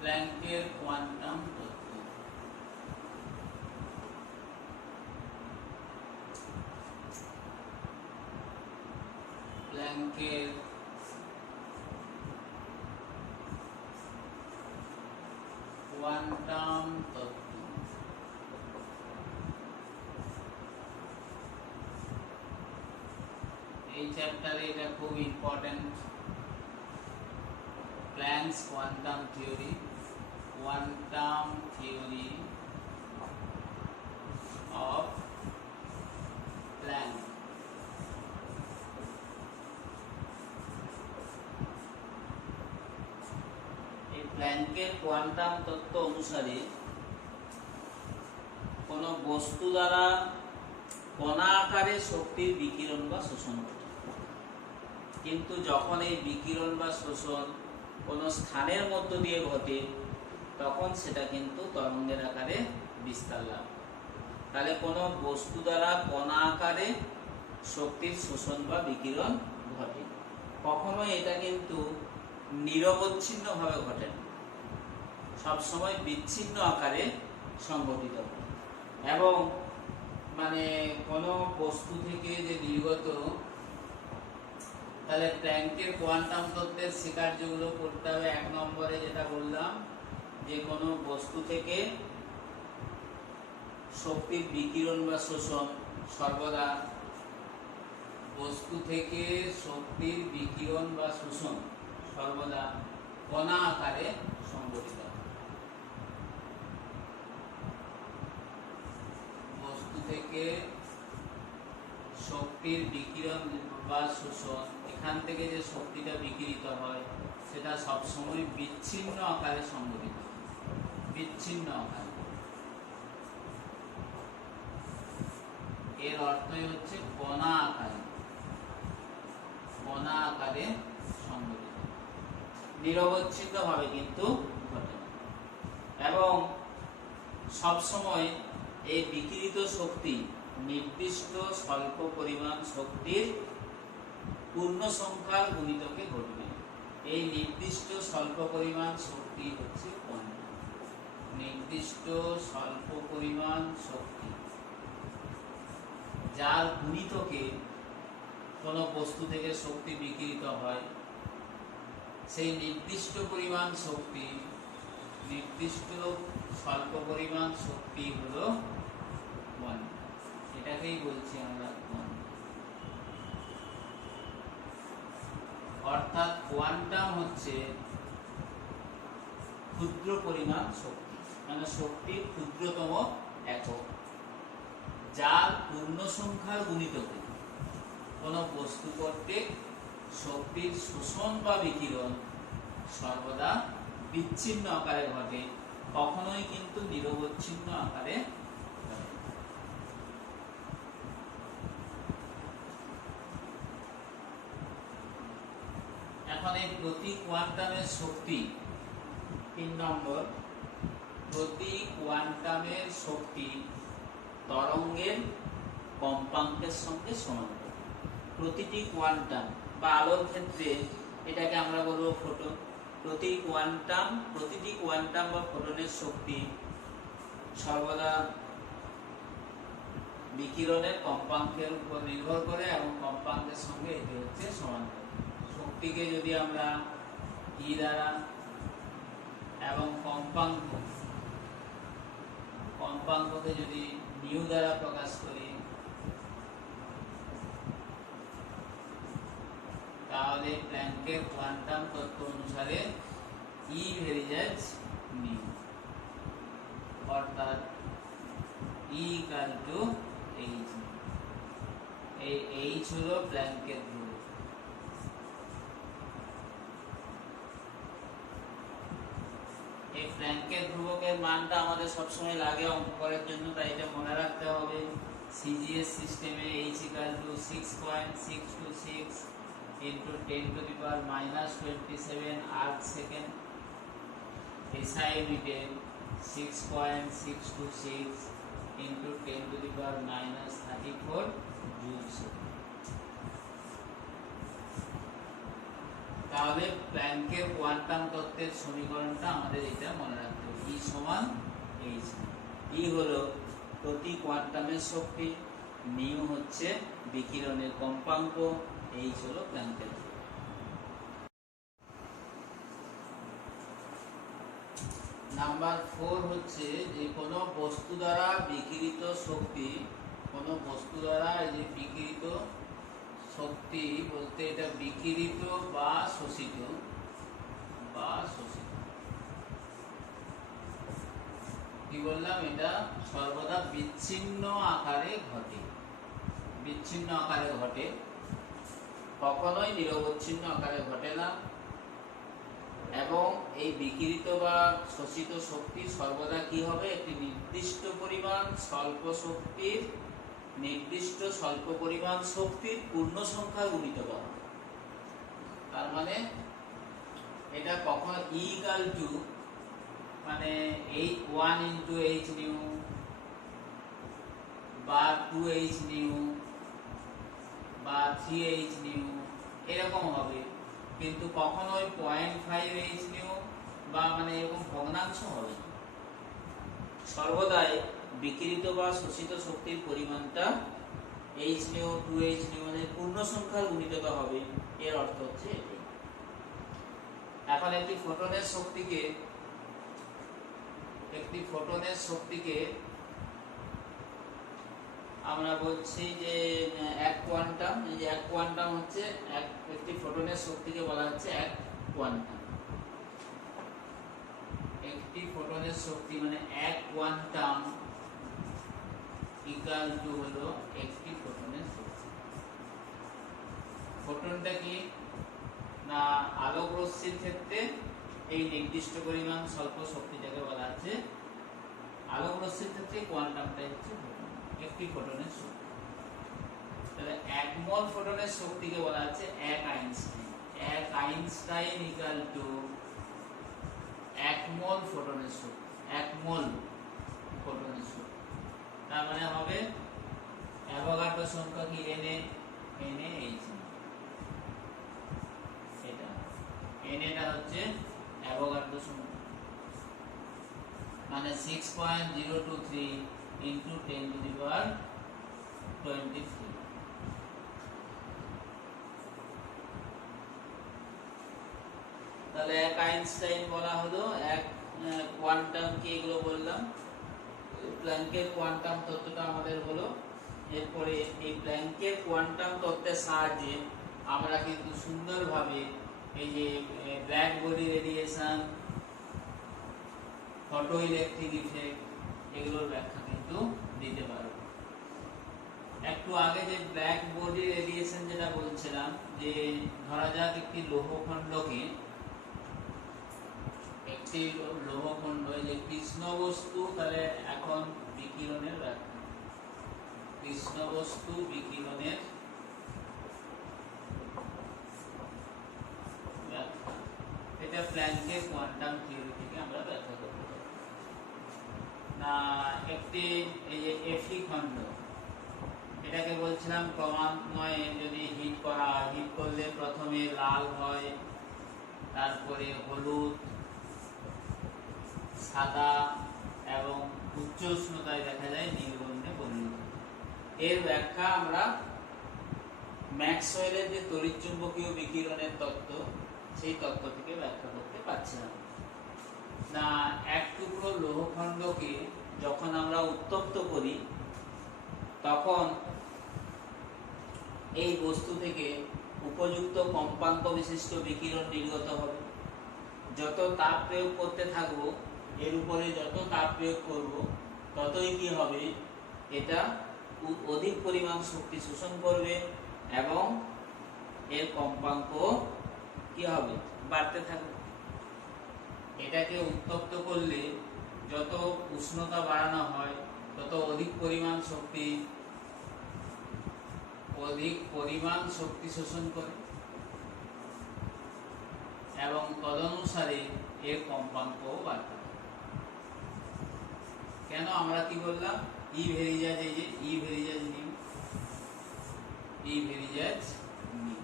প্ল্যাঙ্কের কোয়ান্টাম তত্ত্ব। প্ল্যাঙ্কের কোয়ান্টাম তত্ত্ব। এই চ্যাপ্টারে এটা খুব important. Planks quantum theory, quantum theory of Planck। এই প্ল্যাঙ্কের কোয়ান্টাম তত্ত্ব অনুসারে কোন বস্তু দ্বারা কণা আকারে শক্তির বিকিরণ বা শোষণ ঘটে, কিন্তু যখন এই বিকিরণ বা শোষণ কোন স্থানের মধ্য দিয়ে ঘটে তখন সেটা কিন্তু তরঙ্গের আকারে বিস্তার লাভ। তাহলে কোনো বস্তু দ্বারা কণা আকারে শক্তির শোষণ বা বিকিরণ ঘটে, কখনো এটা কিন্তু নিরবচ্ছিন্নভাবে ঘটে না, সবসময় বিচ্ছিন্ন আকারে সংঘটিত হয়। এবং মানে কোনো বস্তু থেকে যে নির্গত, তাহলে প্ল্যাঙ্কের কোয়ান্টাম তত্ত্বের স্বীকার্যগুলো করতে হবে। 1 নম্বরে যেটা বললাম যে কোনো বস্তু থেকে শক্তির বিকিরণ বা শোষণ সর্বদা, বস্তু থেকে শক্তির বিকিরণ বা শোষণ সর্বদা কণা আকারে সংঘটিত হয়। বস্তু থেকে শক্তির বিকিরণ বা শোষণ, এখান থেকে যে শক্তিটা বিকিরিত হয় সেটা সবসময় বিচ্ছিন্ন আকারে সংঘটিত, বিচ্ছিন্ন আকারে। এর অর্থই হচ্ছে কণা আকারে, কণা আকারে সংঘটিত, নিরবচ্ছিন্ন ভাবে কিন্তু ঘটে না। এবং সবসময় এই বিকিরিত শক্তি নির্দিষ্ট স্বল্প পরিমাণ শক্তির পূর্ণ সংখ্যার গুণিতকে ঘটবে। এই নির্দিষ্ট স্বল্প পরিমাণ শক্তি হচ্ছে কোয়ান্টাম। নির্দিষ্ট স্বল্প পরিমাণ শক্তি যার গুণিতকে কোন বস্তু থেকে শক্তি বিকিরিত হয়, সেই নির্দিষ্ট পরিমাণ শক্তি, নির্দিষ্ট স্বল্প পরিমাণ শক্তি হলো কোয়ান্টাম। এটাকেই বলছি আমরা কোয়ান্টাম। অর্থাৎ কোয়ান্টাম হচ্ছে ক্ষুদ্র পরিমাণ শক্তি, মানে শক্তির ক্ষুদ্রতম একক, যার পূর্ণ সংখ্যার গুণিতকে কোন বস্তু কর্তৃক শক্তির শোষণ বা বিকিরণ সর্বদা বিচ্ছিন্ন আকারে ঘটে, কখনোই কিন্তু নিরবচ্ছিন্ন আকারে ঘটে। এখন এই প্রতি কোয়ান্টামের শক্তি, 3 নম্বর, প্রতি কোয়ান্টামের শক্তি তরঙ্গের কম্পাঙ্কের সঙ্গে সমানুপাতিক। প্রতিটি কোয়ান্টাম বা আলোর ক্ষেত্রে এটাকে আমরা বলবো ফোটন। প্রতিটি কোয়ান্টাম বা ফোটনের শক্তি সর্বদা বিকিরণের কম্পাঙ্কের উপর নির্ভর করে এবং কম্পাঙ্কের সঙ্গে এটি হচ্ছে সমান্তরাল। শক্তিকে যদি আমরা ই দ্বারা এবং কম্পাঙ্ককে যদি নিউ দ্বারা প্রকাশ করি, তাহলে প্ল্যাঙ্কের কোয়ান্টাম তত্ত্ব অনুসারে ই ভেরিয়েজ নিউ, অর্থাৎ ই ইকুয়াল টু এইচ। এই এইচ হলো প্ল্যাঙ্কের ধ্রুবক। এই প্ল্যাঙ্কের ধ্রুবকের মানটা আমাদের সবসময় লাগে অঙ্ক করার জন্য, তাই এটা মনে রাখতে হবে। সিজিএস সিস্টেমে H equal to 6.626 into 10 to the power minus 27 arc second. SI unit 6.626 into 10 to the power minus 34 joules. তাহলে প্ল্যাঙ্কের কোয়ান্টাম তত্ত্বের সমীকরণটা আমাদের এটা মনে রাখতে হবে। E সমান H। E হলো প্রতি কোয়ান্টামের শক্তি, নিউ হচ্ছে বিকিরণের কম্পাঙ্ক, H হলো প্ল্যাঙ্কের ধ্রুবক। নাম্বার 4 হচ্ছে যে কোনো বস্তু দ্বারা বিকিরিত শক্তি, কোনো বস্তু দ্বারা এই যে বিকিরিত শক্তি বলতে এটা বিকিরিত বা শোষিত কি বললাম, এটা সর্বদা বিচ্ছিন্ন আকারে ঘটে, কখনোই নিরবচ্ছিন্ন আকারে ঘটে না। এবং এই বিকিরিত বা শোষিত শক্তি সর্বদা কি হবে, একটি নির্দিষ্ট স্বল্প পরিমাণ শক্তির পূর্ণ সংখ্যা গুণিত করা। তার মানে এটা কখনো ই ইকুয়াল টু মানে 1 ইন্টু এইচ নিউ বা 2h নিউ বা 3h নিউ এরকম হবে, কিন্তু কখনোই 0.5h নিউ বা মানে এরকম ভগ্নাংশ হবে না। সর্বদাই বিকিরিত বা শোষিত শক্তির পরিমাণটা h নিউ 2h নিউ মানে পূর্ণ সংখ্যার গুণিততা হবে। এর অর্থ হচ্ছে এটি। এখন একটি ফোটনের শক্তিকে আমরা বলছি যে এক কোয়ান্টাম, এই যে এক কোয়ান্টাম হচ্ছে একটি ফোটনের শক্তিকে বলা হচ্ছে এক কোয়ান্টাম। একটি ফোটনের শক্তি মানে এক কোয়ান্টাম ইকুয়াল টু হলো একটি ফোটনের শক্তি। ফোটনটা কি না, আলোক রশ্মির ক্ষেত্রে এই নির্দিষ্ট পরিমাণ স্বল্প শক্তিটাকে বলা হচ্ছে আলোক রশ্মির ক্ষেত্রে কোয়ান্টামটাই হচ্ছে একটি ফোটনের শক্তি। তাহলে এক মোল ফোটনের শক্তিকে বলা হচ্ছে এক আইনস্টাইন ইকুয়াল টু এক মোল ফোটনের শক্তি, এক মোল ফোটনের শক্তি। তার মানে হবে অ্যাভোগাড্রো সংখ্যা কি NaH। এটা Na হচ্ছে অ্যাভোগাড্রো সংখ্যা, মানে 6.023 into 10 to the power 23। তাহলে এক আইনস্টাইন বলা হলো, এক কোয়ান্টাম কি এগুলো বললাম, প্ল্যাঙ্কের কোয়ান্টাম তত্ত্বটা আমাদের হলো। এরপরে এই প্ল্যাঙ্কের কোয়ান্টাম তত্ত্বের সাহায্যে আমরা কিন্তু সুন্দরভাবে এই যে black body radiation, photo electric effect এগুলোর ব্যাখ্যা কিন্তু দিতে পারবো। একটু আগে যে ব্ল্যাক বডি রেডিয়েশন যেটা বলছিলাম, যে ধরা যাক একটি লৌহখণ্ডকে, যে কৃষ্ণ বস্তু, তাহলে এখন বিকিরণের ব্যাখ্যা, কৃষ্ণ বস্তু বিকিরণের ব্যাখ্যা, এটা প্ল্যাঙ্কের কোয়ান্টাম থিওরি থেকে আমরা ব্যাখ্যা করতে পারি। না একটি এই যে এফি খণ্ড, এটাকে বলছিলাম ক্রমান্বয়ে যদি হিট করা হয়, হিট করলে প্রথমে লাল হয়, তারপরে হলুদ, সাদা এবং উচ্চ উষ্ণতায় দেখা যায় নীল বর্ণে পরিণত। এর ব্যাখ্যা আমরা ম্যাক্সওয়েলের যে তড়িৎচুম্বকীয় বিকিরণের তত্ত্ব, সেই তত্ত্ব থেকে ব্যাখ্যা করতে পারছিলাম না। এক টুকরো লৌহখণ্ডকে যখন আমরা উত্তপ্ত করি তখন এই বস্তু থেকে উপযুক্ত কম্পাঙ্ক বিশিষ্ট বিকিরণ নির্গত হবে। যত তাপ প্রয়োগ করতে থাকবো, এর উপরে যত তাপ প্রয়োগ করব, ততই কি হবে, এটা অধিক পরিমাণ শক্তি শোষণ করবে এবং এর কম্পাঙ্ক কি হবে, বাড়তে থাকবে। এটাকে উত্তপ্ত করলে যত উষ্ণতা বাড়ানো হয় তত অধিক পরিমাণ শক্তি শোষণ করে এবং তদনুসারে এর কম্পাঙ্কও বাড়তে থাকে। কেন আমরা কি বললাম, ই ভেরিজাজ, এই যে ই ভেরিজাজ নিউ, ই ভেরিজাজ নিউ,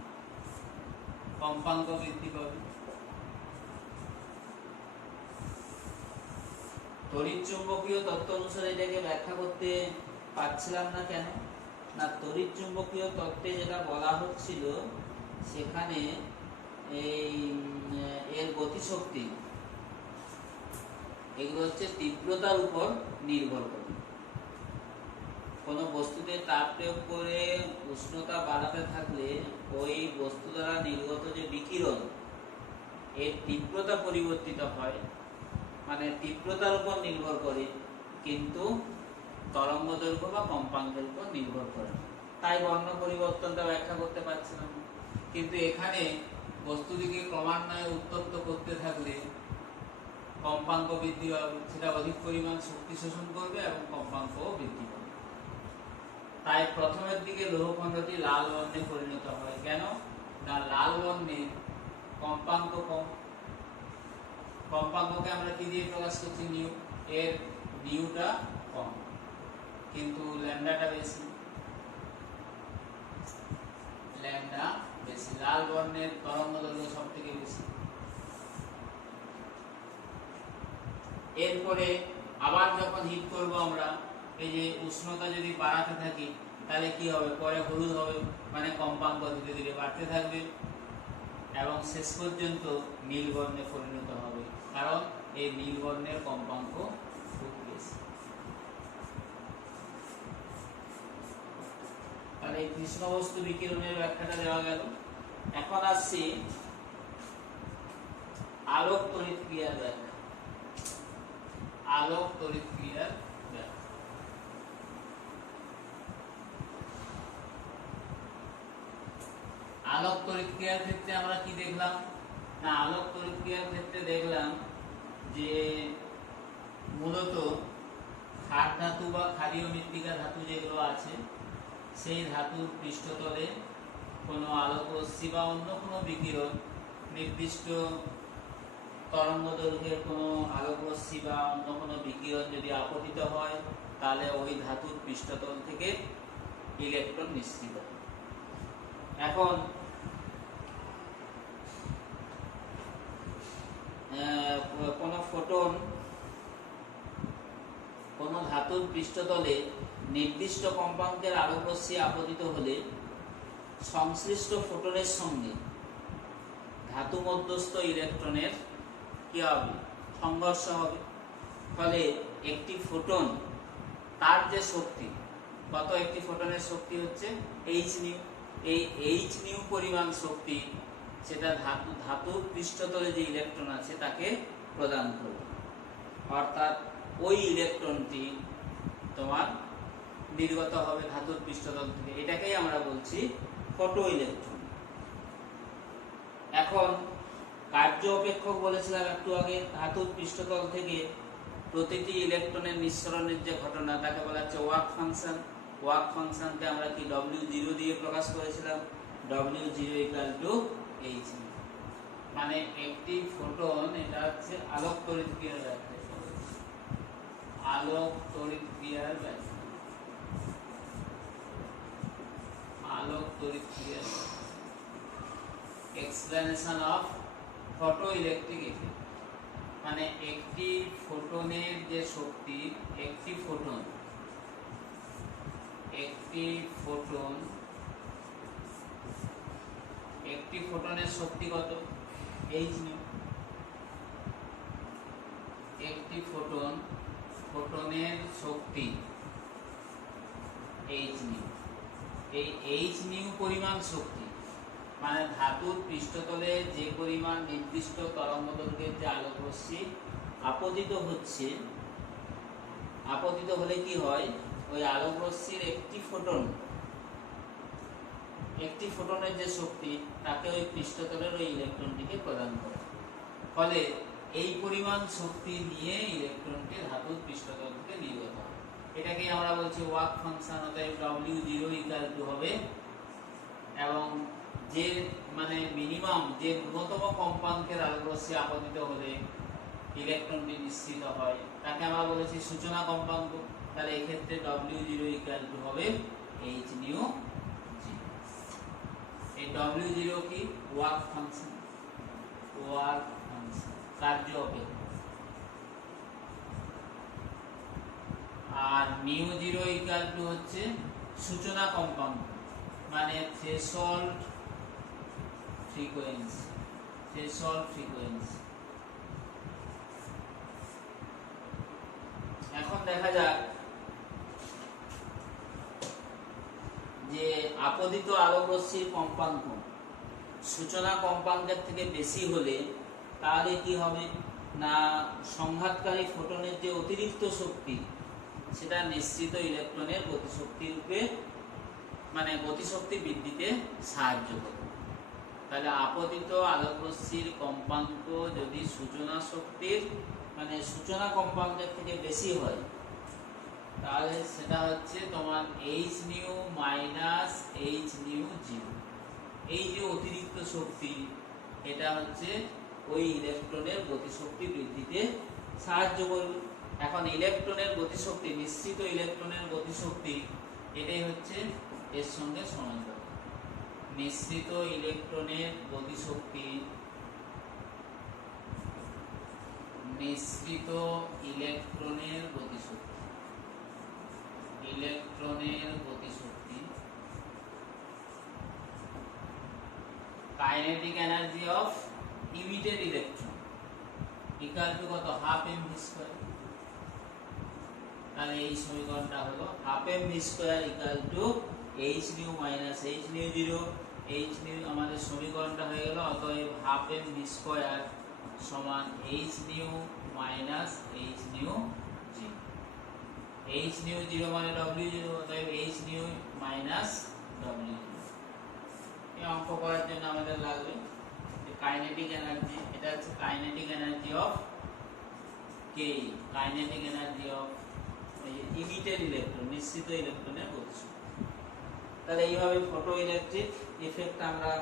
কম্পাঙ্ক বৃদ্ধি পাবে। তড়িৎচুম্বকীয় তত্ত্ব অনুসারে এটাকে ব্যাখ্যা করতে পারছিলাম না কেন না, তড়িৎচুম্বকীয় তত্ত্বে যেটা বলা হচ্ছিল সেখানে এর গতিশক্তি এগুলো হচ্ছে তীব্রতার উপর নির্ভর করে। কোনো বস্তুতে তাপ প্রয়োগ করে উষ্ণতা বাড়াতে থাকলে ওই বস্তু দ্বারা নির্গত যে বিকিরণ, এর তীব্রতা পরিবর্তিত হয়, মানে তীব্রতার উপর নির্ভর করে, কিন্তু তরঙ্গ দৈর্ঘ্য বা কম্পাঙ্কের উপর নির্ভর করে। তাই বর্ণ পরিবর্তনটা ব্যাখ্যা করতে পারছিলাম। কিন্তু এখানে বস্তুটিকে ক্রমান্বয়ে উত্তপ্ত করতে থাকলে কম্পাঙ্ক বৃদ্ধি পাবে, সেটা অধিক পরিমাণ শক্তি শোষণ করবে এবং কম্পাঙ্কও বৃদ্ধি পাবে। তাই প্রথমের দিকে লৌহখণ্ডটি লাল বর্ণে পরিণত হয়। কেন না, লাল বর্ণে কম্পাঙ্ক কম। কম্পাঙ্ককে আমরা কি দিয়ে প্রকাশ করছি, নিউ। এর নিউটা কম কিন্তু ল্যামডাটা বেশি, ল্যামডা বেশি। লাল বর্ণের তরঙ্গ দৈর্ঘ্য সব থেকে বেশি। এরপরে আবার যখন হিট করব আমরা, এই যে উষ্ণতা যদি বাড়াতে থাকি তাহলে কি হবে, পরে হলুদ হবে, মানে কম্পাঙ্ক ধীরে ধীরে বাড়তে থাকবে এবং শেষ পর্যন্ত নীল বর্ণে পরিণত হবে, কারণ এই নীল বর্ণের কম্পাঙ্ক খুব বেশি। তাহলে এই কৃষ্ণ বস্তু বিকিরণের ব্যাখ্যাটা দেওয়া গেল। এখন আসছি আলোক তড়িৎ ক্রিয়ার ব্যাখ্যা। আলোক তড়িৎ ক্রিয়ার ব্যাখ্যা। আলোক তড়িৎ ক্রিয়ার ক্ষেত্রে আমরা কি দেখলাম না, আলোক তড়িৎ ক্রিয়ার ক্ষেত্রে দেখলাম যে মূলত ক্ষার ধাতু বা ক্ষারীয় মৃত্তিকা ধাতু যেগুলো আছে, সেই ধাতুর পৃষ্ঠতলে কোনো আলোক রশ্মি বা অন্য কোনো বিকিরণ, নির্দিষ্ট তরঙ্গ দৈর্ঘ্যের কোনো আলোক রশ্মি বা অন্য কোনো বিকিরণ যদি আপতিত হয়, তাহলে ওই ধাতুর পৃষ্ঠতল থেকে ইলেকট্রন নিঃসৃত হয়। এখন কোনো ফোটন কোনো ধাতুর পৃষ্ঠতলে নির্দিষ্ট কম্পাঙ্কের আলোক রশ্মি আপতিত হলে সংশ্লিষ্ট ফোটনের সঙ্গে ধাতু মধ্যস্থ ইলেকট্রনের কি হবে, সংঘর্ষ হবে। ফলে একটি ফোটন, তার যে শক্তি, কত, একটি ফোটনের শক্তি হচ্ছে এইচ নিউ। এই এইচ নিউ পরিমাণ শক্তি সেটা ধাতুর পৃষ্ঠতলে যে ইলেকট্রন আছে তাকে প্রদান করবে, অর্থাৎ ওই ইলেকট্রনটি তোমার নির্গত হবে ধাতুর পৃষ্ঠতল থেকে। এটাকেই আমরা বলছি ফটো ইলেকট্রন। এখন কার্য অপেক্ষক বলেছিলাম একটু আগে, ধাতুর পৃষ্ঠতল থেকে প্রতিটি ইলেকট্রনের নিঃসরণের যে ঘটনা তাকে বলা হচ্ছে ওয়ার্ক ফাংশন। ওয়ার্ক ফাংশনকে আমরা কি W0 দিয়ে প্রকাশ করেছিলাম, W0 = h, মানে একটি ফোটন, এটা হচ্ছে আলোক তড়িৎ ক্রিয়ার ব্যাখ্যা। আলোক তড়িৎ ক্রিয়ার ব্যাখ্যা। আলোক তড়িৎ ক্রিয়া, explanation of photo electric effect. মানে একটি ফোটনের যে শক্তি, একটি ফোটনের শক্তি কত? h new. একটি ফোটনের শক্তি h নিউ। এই h নিউ পরিমাণ শক্তি, মানে ধাতুর পৃষ্ঠতলে যে পরিমাণ নির্দিষ্ট তরঙ্গদৈর্ঘ্যের যে আলোক রশ্মি আপতিত হচ্ছে, আপতিত হলে কি হয়, ওই আলোক রশ্মির একটি ফোটনের যে শক্তি তাকে ওই পৃষ্ঠতলের ওই ইলেকট্রনটিকে প্রদান করে। ফলে এই পরিমাণ শক্তি নিয়ে ইলেকট্রনটি ধাতুর পৃষ্ঠতল থেকে নির্গত হয়। এটাকে আমরা বলছি ওয়ার্ক ফাংশন। অতএব W0 হবে, এবং যে মানে মিনিমাম যে ন্যূনতম কম্পাঙ্কের আলোক রশ্মি আপতিত হলে ইলেকট্রনটি নিশ্চিত হয় তাকে আমরা বলেছি সূচনা কম্পাঙ্ক। তাহলে এই ক্ষেত্রে W0 হবে h নিউ g। এই W0 কি? ওয়ার্ক ফাংশন, কার্য অপেক্ষক। আর মিউ 0 হচ্ছে সূচনা কম্পাঙ্ক, মানে থ্রেশহোল্ড ফ্রিকোয়েন্সি। এখন দেখা যাক যে আপতিত আলোক রশ্মির কম্পাঙ্ক সূচনা কম্পাঙ্কের থেকে বেশি হলে তাহলে কি হবে না, সংঘাতকারী ফোটনের যে অতিরিক্ত শক্তি সেটা নিশ্চিত ইলেকট্রনের গতিশক্তি রূপে, মানে গতিশক্তি বৃদ্ধিতে সাহায্য করে। তাহলে আপতিত আলোক রশ্মির কম্পাঙ্ক যদি সূচনা শক্তির মানে সূচনা কম্পাঙ্কের থেকে বেশি হয় তাহলে সেটা হচ্ছে তোমার h nu minus h nu 0। এই যে অতিরিক্ত শক্তি এটা হচ্ছে ওই ইলেকট্রনের গতিশক্তি বৃদ্ধিতে সাহায্য করবে। এখন ইলেকট্রনের গতিশক্তি, নিশ্চিত ইলেকট্রনের গতিশক্তি, এটাই হচ্ছে এর সঙ্গে সমান্তরাল। নিশ্চিত ইলেকট্রনের গতিশক্তি, kinetic energy of emitted electron equal to কত? Half m v square. তাহলে এই সমীকরণটা হলো half m v square equal to h nu minus h nu 0। h nu আমাদের সমীকরণটা হয়ে গেল, অতএব হাফ এম ভি স্কয়ার সমান h nu minus h nu 0। h nu 0 মানে W0, অতএব h নিউ মাইনাস W0। এই অঙ্ক করার জন্য আমাদের লাগবে কাইনেটিক এনার্জি। এটা হচ্ছে kinetic energy of K, kinetic energy of emitted electron, নিশ্চিত ইলেকট্রনের গতিশক্তি। তাহলে এইভাবে ফটো ইলেকট্রিক ইফেক্ট আমরা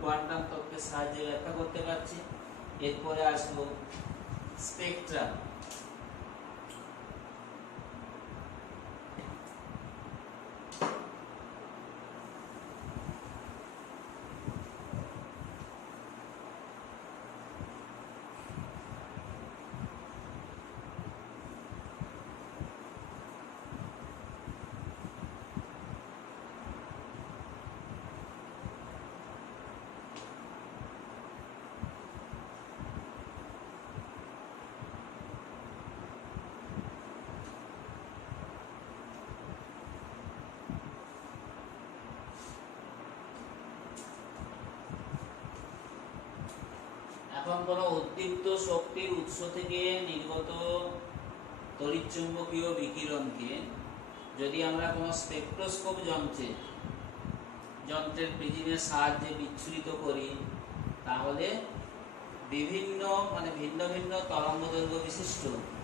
কোয়ান্টাম তত্ত্বের সাহায্যে ব্যাখ্যা করতে পারছি। এরপরে আসবো স্পেকট্রাম। এখন কোন উদ্দীপ্ত শক্তির উৎস থেকে নির্গত তড়িৎচুম্বকীয় বিকিরণকে যদি আমরা কোন স্পেকট্রোস্কোপ যন্ত্রের প্রিজমের সাহায্যে বিচ্ছুরিত করি তাহলে বিভিন্ন মানে ভিন্ন ভিন্ন তরঙ্গদৈর্ঘ্য বিশিষ্ট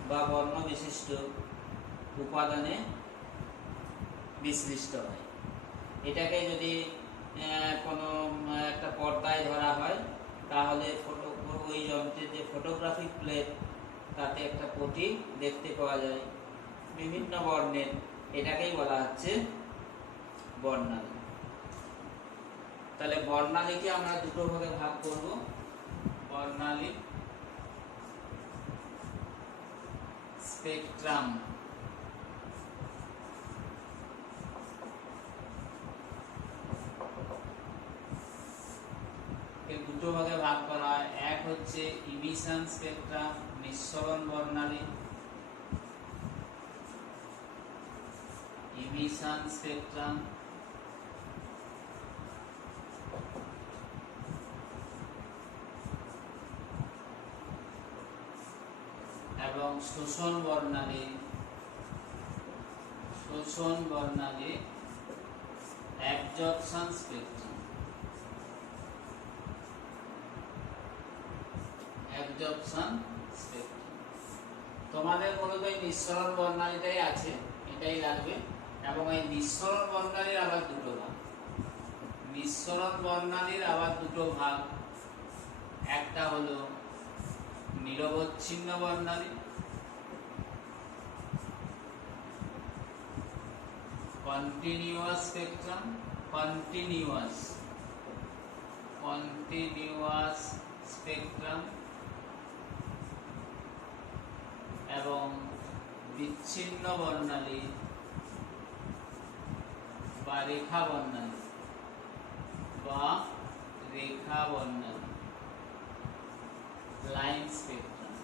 বা বর্ণ বিশিষ্ট উপাদানে বিশ্লিষ্ট হয়। এটাকে যদি কোনো একটা পর্দায় ধরা হয় তাহলে ওই যন্ত্রের যে ফটোগ্রাফিক প্লেট তাতে একটা পটি দেখতে পাওয়া যায় বিভিন্ন বর্ণের, এটাকেই বলা হচ্ছে বর্ণালী। তাহলে বর্ণালীকে আমরা দুটো ভাগে ভাগ করব, বর্ণালী স্পেকট্রাম। দুটো ভাগে ভাগ করা হয়, এক হচ্ছে ইমিশন স্পেকট্রাম নিঃসরণ বর্ণালী, ইমিশন স্পেকট্রাম, এবং শোষণ বর্ণালী, শোষণ বর্ণালী অ্যাবজর্পশন স্পেকট্রাম, অ্যাবজর্পশন স্পেকট্রাম। তোমাদের মূলত এই নিঃসরণ বর্ণালীটাই আছে, এটাই লাগবে। এবং এই নিঃসরণ বর্ণালীর আবার দুটো ভাগ, নিঃসরণ বর্ণালীর আবার দুটো ভাগ, একটা হলো নিরবচ্ছিন্ন বর্ণালী, কন্টিনিউয়াস স্পেকট্রাম, কন্টিনিউয়াস স্পেকট্রাম, এবং বিচ্ছিন্ন বর্ণালী বা রেখা বর্ণালী লাইন স্পেকট্রাম,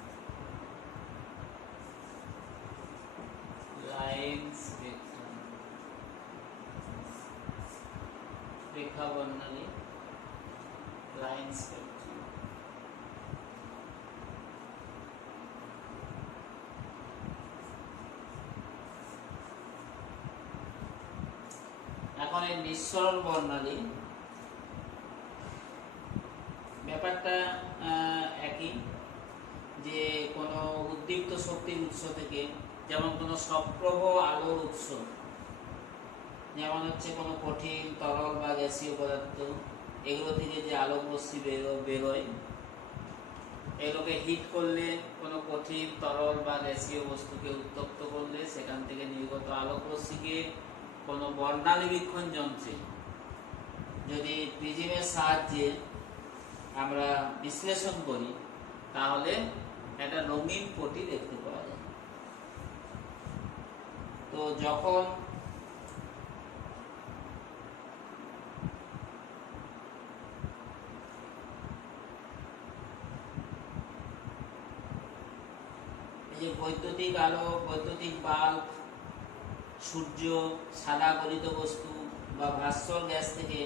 রেখা বর্ণালী লাইন স্পেকট্রাম। এখন এই নিঃসরণ বর্ণালী ব্যাপারটা একই, যে কোনো উদ্দীপ্ত শক্তির উৎস থেকে, যেমন কোনো সপ্রভ আলোর উৎস, যেমন হচ্ছে কোনো কঠিন তরল বা গ্যাসীয় পদার্থ, এগুলো থেকে যে আলোক রশ্মি বেরোয়, এগুলোকে হিট করলে, কোনো কঠিন তরল বা গ্যাসীয় বস্তুকে উত্তপ্ত করলে সেখান থেকে নির্গত আলোক রশ্মিকে কোনো বর্ণালী বীক্ষণ যন্ত্রে যদি প্রিজমের সাহায্যে আমরা বিশ্লেষণ করি, তাহলে একটা রঙিন পটি দেখতে পাওয়া যায়। তো যখন এই যে বৈদ্যুতিক আলো, বৈদ্যুতিক বাল্ব, সূর্য, সাদা গলিত বস্তু বা ভাস্বর গ্যাস থেকে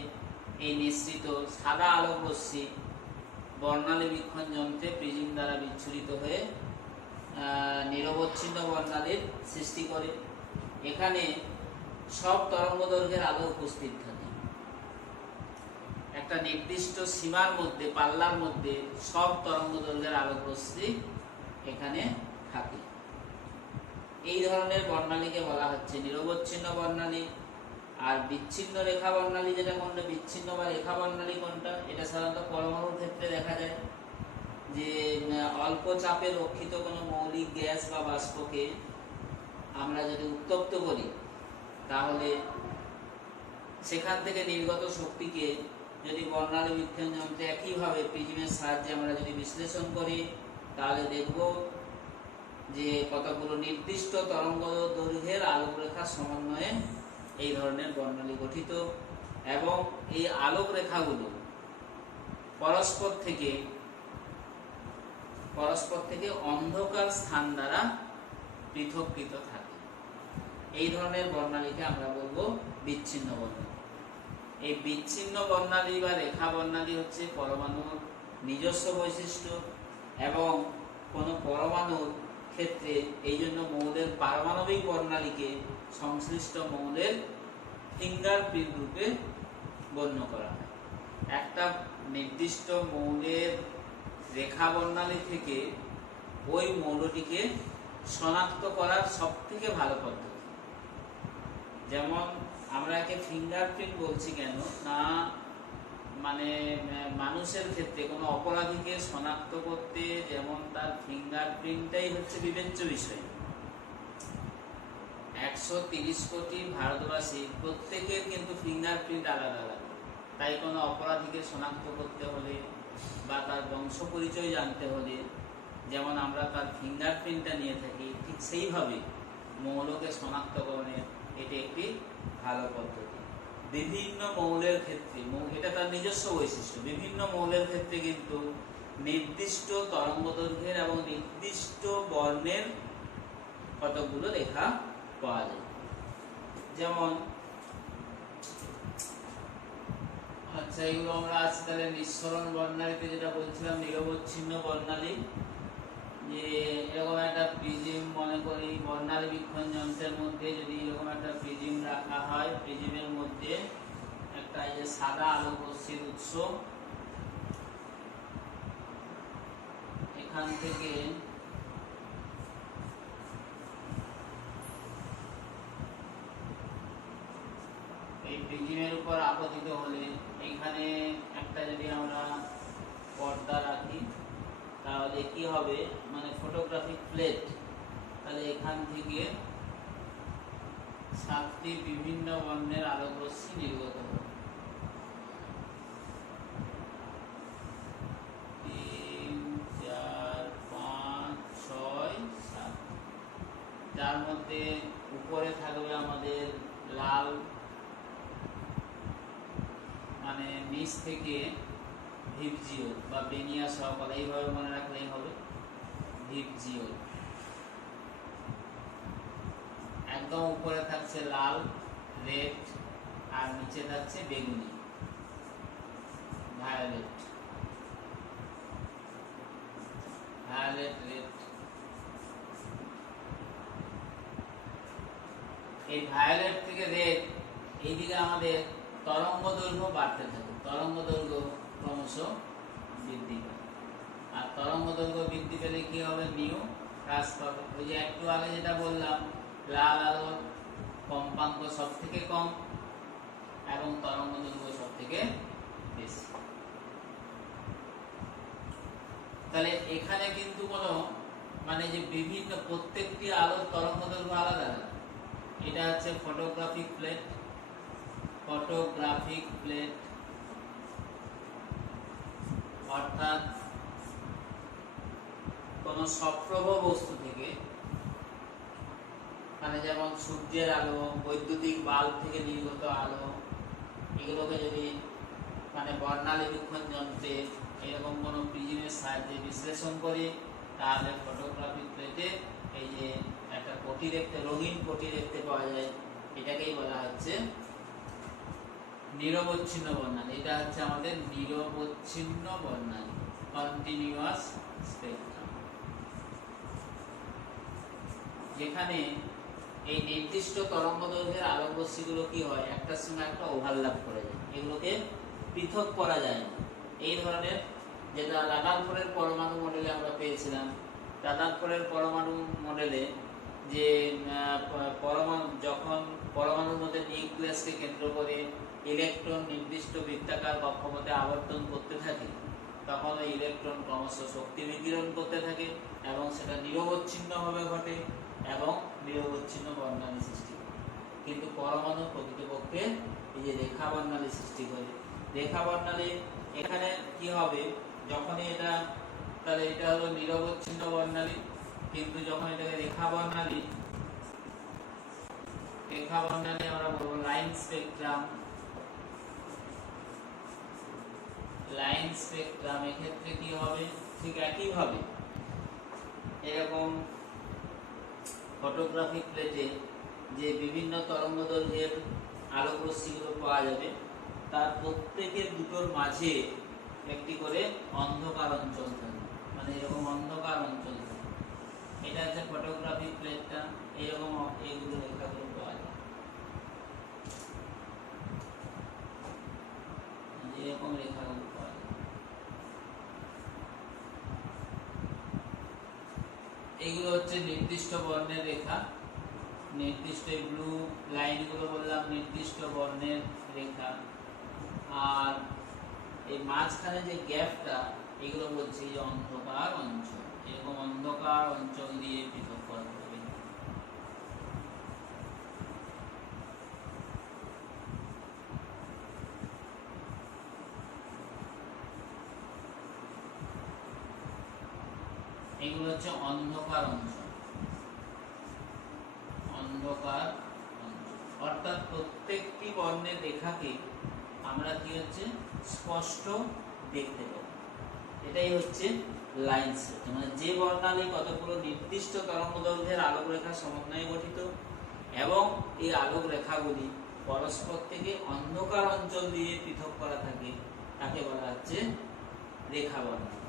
এই নিঃসৃত সাদা আলোক রশ্মি বর্ণালী বীক্ষণ যন্ত্রে প্রিজম দ্বারা বিচ্ছুরিত হয়ে নিরবচ্ছিন্ন বর্ণালীর সৃষ্টি করে। এখানে সব তরঙ্গদৈর্ঘ্যের আলো উপস্থিত থাকে, একটা নির্দিষ্ট সীমার মধ্যে, পাল্লার মধ্যে সব তরঙ্গদৈর্ঘ্যের আলোক রশ্মি এখানে থাকে। এই ধরনের বর্ণালীকে বলা হচ্ছে নিরবচ্ছিন্ন বর্ণালী। আর বিচ্ছিন্ন রেখা বর্ণালী যেটা, কোনটা বিচ্ছিন্ন বা রেখা বর্ণালী কোনটা, এটা সাধারণত পরমাণুর ক্ষেত্রে দেখা যায়, যে অল্প চাপে রক্ষিত কোনো মৌলিক গ্যাস বা বাষ্পকে আমরা যদি উত্তপ্ত করি, তাহলে সেখান থেকে নির্গত শক্তিকে যদি বর্ণালী বীক্ষণ যন্ত্রে একইভাবে প্রিজমের সাহায্যে আমরা যদি বিশ্লেষণ করি, তাহলে দেখব যে কতগুলো নির্দিষ্ট তরঙ্গ দৈর্ঘ্যের আলোক রেখা সমন্বয়ে এই ধরনের বর্ণালী গঠিত, এবং এই আলোক রেখাগুলো পরস্পর থেকে অন্ধকার স্থান দ্বারা পৃথককৃত থাকে। এই ধরনের বর্ণালীকে আমরা বলবো বিচ্ছিন্ন বর্ণালী। এই বিচ্ছিন্ন বর্ণালী বা রেখা বর্ণালী হচ্ছে পরমাণুর নিজস্ব বৈশিষ্ট্য, এবং কোনো পরমাণুর ক্ষেত্রে এই জন্য মৌলের পারমাণবিক বর্ণালীকে সংশ্লিষ্ট মৌলের ফিঙ্গারপ্রিন্ট রূপে গণ্য করা হয়। একটা নির্দিষ্ট মৌলের রেখা বর্ণালী থেকে ওই মৌলটিকে শনাক্ত করার সবথেকে ভালো পদ্ধতি, যেমন আমরা একে ফিঙ্গারপ্রিন্ট বলছি কেন না, মানে মানুষের ক্ষেত্রে কোনো অপরাধীকে শনাক্ত করতে যেমন তার ফিঙ্গারপ্রিন্টটাই হচ্ছে বিবেচ্য বিষয়। 130 কোটি ভারতবাসী প্রত্যেকের কিন্তু ফিঙ্গারপ্রিন্ট আলাদা আলাদা, তাই কোনো অপরাধীকে শনাক্ত করতে হলে বা তার বংশ পরিচয় জানতে হলে যেমন আমরা তার ফিঙ্গারপ্রিন্টটা নিয়ে থাকি, ঠিক সেইভাবে মৌলকে শনাক্তকরণের এটি একটি ভালো পদ্ধতি। বিভিন্ন মৌলের ক্ষেত্রে, এটা তার নিজস্ব বৈশিষ্ট্য, বিভিন্ন মৌলের ক্ষেত্রে কিন্তু নির্দিষ্ট তরঙ্গদৈর্ঘ্যের এবং নির্দিষ্ট বর্ণের কতগুলো রেখা পাওয়া যায়। যেমন আচ্ছা, এগুলো আমরা আজকে তাহলে নিঃসরণ বর্ণালীতে যেটা বলছিলাম, নিরবচ্ছিন্ন বর্ণালী, যে এরকম একটা প্রিজম মনে করি, বর্ণালী বীক্ষণ যন্ত্রের মধ্যে যদি এরকম একটা প্রিজম রাখা হয়, প্রিজমের মধ্যে একটা এই যে সাদা আলোক রশ্মির উৎস, এখান থেকে এই প্রিজমের উপর আপতিত হলে এইখানে একটা যদি আমরা পর্দা রাখি তাহলে কি হবে, মানে ফটোগ্রাফিক প্লেট, তাহলে এখান থেকে 7টি বিভিন্ন বর্ণের আলোক রশ্মি নির্গত হবে। 3, 4, 5, 6, 7, যার মধ্যে উপরে থাকবে আমাদের লাল, মানে নিচ থেকে ভিপজিও বা বেনিয়া সহকারে এইভাবে মনে রাখলেই হবে, ভিপজিও। একদম উপরে থাকছে লাল, রেড, আর নিচে থাকছে বেগুনি, ভায়োলেট, ভায়োলেট, রেড। এই ভায়োলেট থেকে রেড এইদিকে আমাদের তরঙ্গ দৈর্ঘ্য বাড়তে থাকে, তরঙ্গ দৈর্ঘ্য ক্রমশ বৃদ্ধি পায়। আর তরঙ্গ দৈর্ঘ্য বৃদ্ধি পেলে কি হবে, নিউ হ্রাস পাবে। ওই যে একটু আগে যেটা বললাম, লাল আলোর কম্পাঙ্ক সব থেকে কম এবং তরঙ্গ দৈর্ঘ্য সব থেকে বেশি। তাহলে এখানে কিন্তু কোনো মানে যে বিভিন্ন প্রত্যেকটি আলোর তরঙ্গ দৈর্ঘ্য আলাদা আলাদা। এটা হচ্ছে ফটোগ্রাফিক প্লেট, ফটোগ্রাফিক প্লেট অর্থাৎ কোন সপ্রভ বস্তু থেকে, মানে যেমন সূর্যের আলো, বৈদ্যুতিক বাল্ব থেকে নির্গত আলো, এগুলোকে যদি মানে বর্ণালী বীক্ষণ যন্ত্রে এরকম কোনো প্রিজমের সাহায্যে বিশ্লেষণ করি, তাহলে ফটোগ্রাফিক প্লেটে এই যে একটা পটি দেখতে, রঙিন পটি দেখতে পাওয়া যায়, এটাকেই বলা হচ্ছে নিরবচ্ছিন্ন বর্ণালী। এটা হচ্ছে আমাদের নিরবচ্ছিন্ন বর্ণালী, কন্টিনিউয়াস স্পেকট্রাম, যেখানে এই নির্দিষ্ট তরঙ্গ দৈর্ঘ্যের আলোক রশ্মিগুলো কি হয়, একটার সঙ্গে একটা ওভারল্যাপ করে যায়, এগুলোকে পৃথক করা যায় না। এই ধরনের যেটা রাদারফোর্ডের পরমাণু মডেলে আমরা পেয়েছিলাম, রাদারফোর্ডের পরমাণু মডেলে যে পরমাণু, যখন পরমাণুর মধ্যে নিউক্লিয়াসকে কেন্দ্র করে ইলেকট্রন নির্দিষ্ট বৃত্তাকার কক্ষপথে আবর্তন করতে থাকে, তখন ওই ইলেকট্রন ক্রমশ শক্তি বিকিরণ করতে থাকে এবং সেটা নিরবচ্ছিন্নভাবে ঘটে এবং নিরবচ্ছিন্ন বর্ণালী সৃষ্টি করে। কিন্তু পরমাণু প্রকৃতপক্ষে এই যে রেখা বর্ণালী সৃষ্টি করে। রেখা বর্ণালী এখানে কি হবে, যখনই এটা, তাহলে এটা হলো নিরবচ্ছিন্ন বর্ণালী, কিন্তু যখন এটাকে রেখা বর্ণালী, রেখা বর্ণালী আমরা বলবো লাইন স্পেকট্রাম, লাইন স্পেকট্রাম, এক্ষেত্রে কি হবে, ঠিক একইভাবে এরকম ফটোগ্রাফিক প্লেটে যে বিভিন্ন তরঙ্গ দৈর্ঘ্যের আলোক রশ্মিগুলো পাওয়া যাবে, তার প্রত্যেকের দুটোর মাঝে একটি করে অন্ধকার অঞ্চল থাকবে, মানে এরকম অন্ধকার অঞ্চল থাকবে। এটা হচ্ছে ফটোগ্রাফিক প্লেটটা, এরকম এইগুলো রেখাগুলো পাওয়া যায়, এরকম রেখাগুলো পাওয়া যায়। এইগুলো হচ্ছে নির্দিষ্ট বর্ণের রেখা, নির্দিষ্ট ব্লু লাইনগুলো বললাম নির্দিষ্ট বর্ণের রেখা, আর এই মাঝখানে যে গ্যাপটা, এগুলো বলছে যে অন্ধকার অঞ্চল, এরকম অন্ধকার অঞ্চল দিয়ে পৃথক করা হবে। এগুলো হচ্ছে অন্ধকার অঞ্চল। অন্ধকার অঞ্চল অর্থাৎ প্রত্যেকটি বর্ণের রেখাকে আমরা কি হচ্ছে স্পষ্ট দেখতে পাবো। এটাই হচ্ছে লাইন সেট, মানে যে বর্ণালী কতগুলো নির্দিষ্ট তরঙ্গদৈর্ঘ্যের আলোক রেখা সমন্বয়ে গঠিত এবং এই আলোক রেখাগুলি পরস্পর থেকে অন্ধকার অঞ্চল দিয়ে পৃথক করা থাকে, তাকে বলা হচ্ছে রেখা বর্ণালী।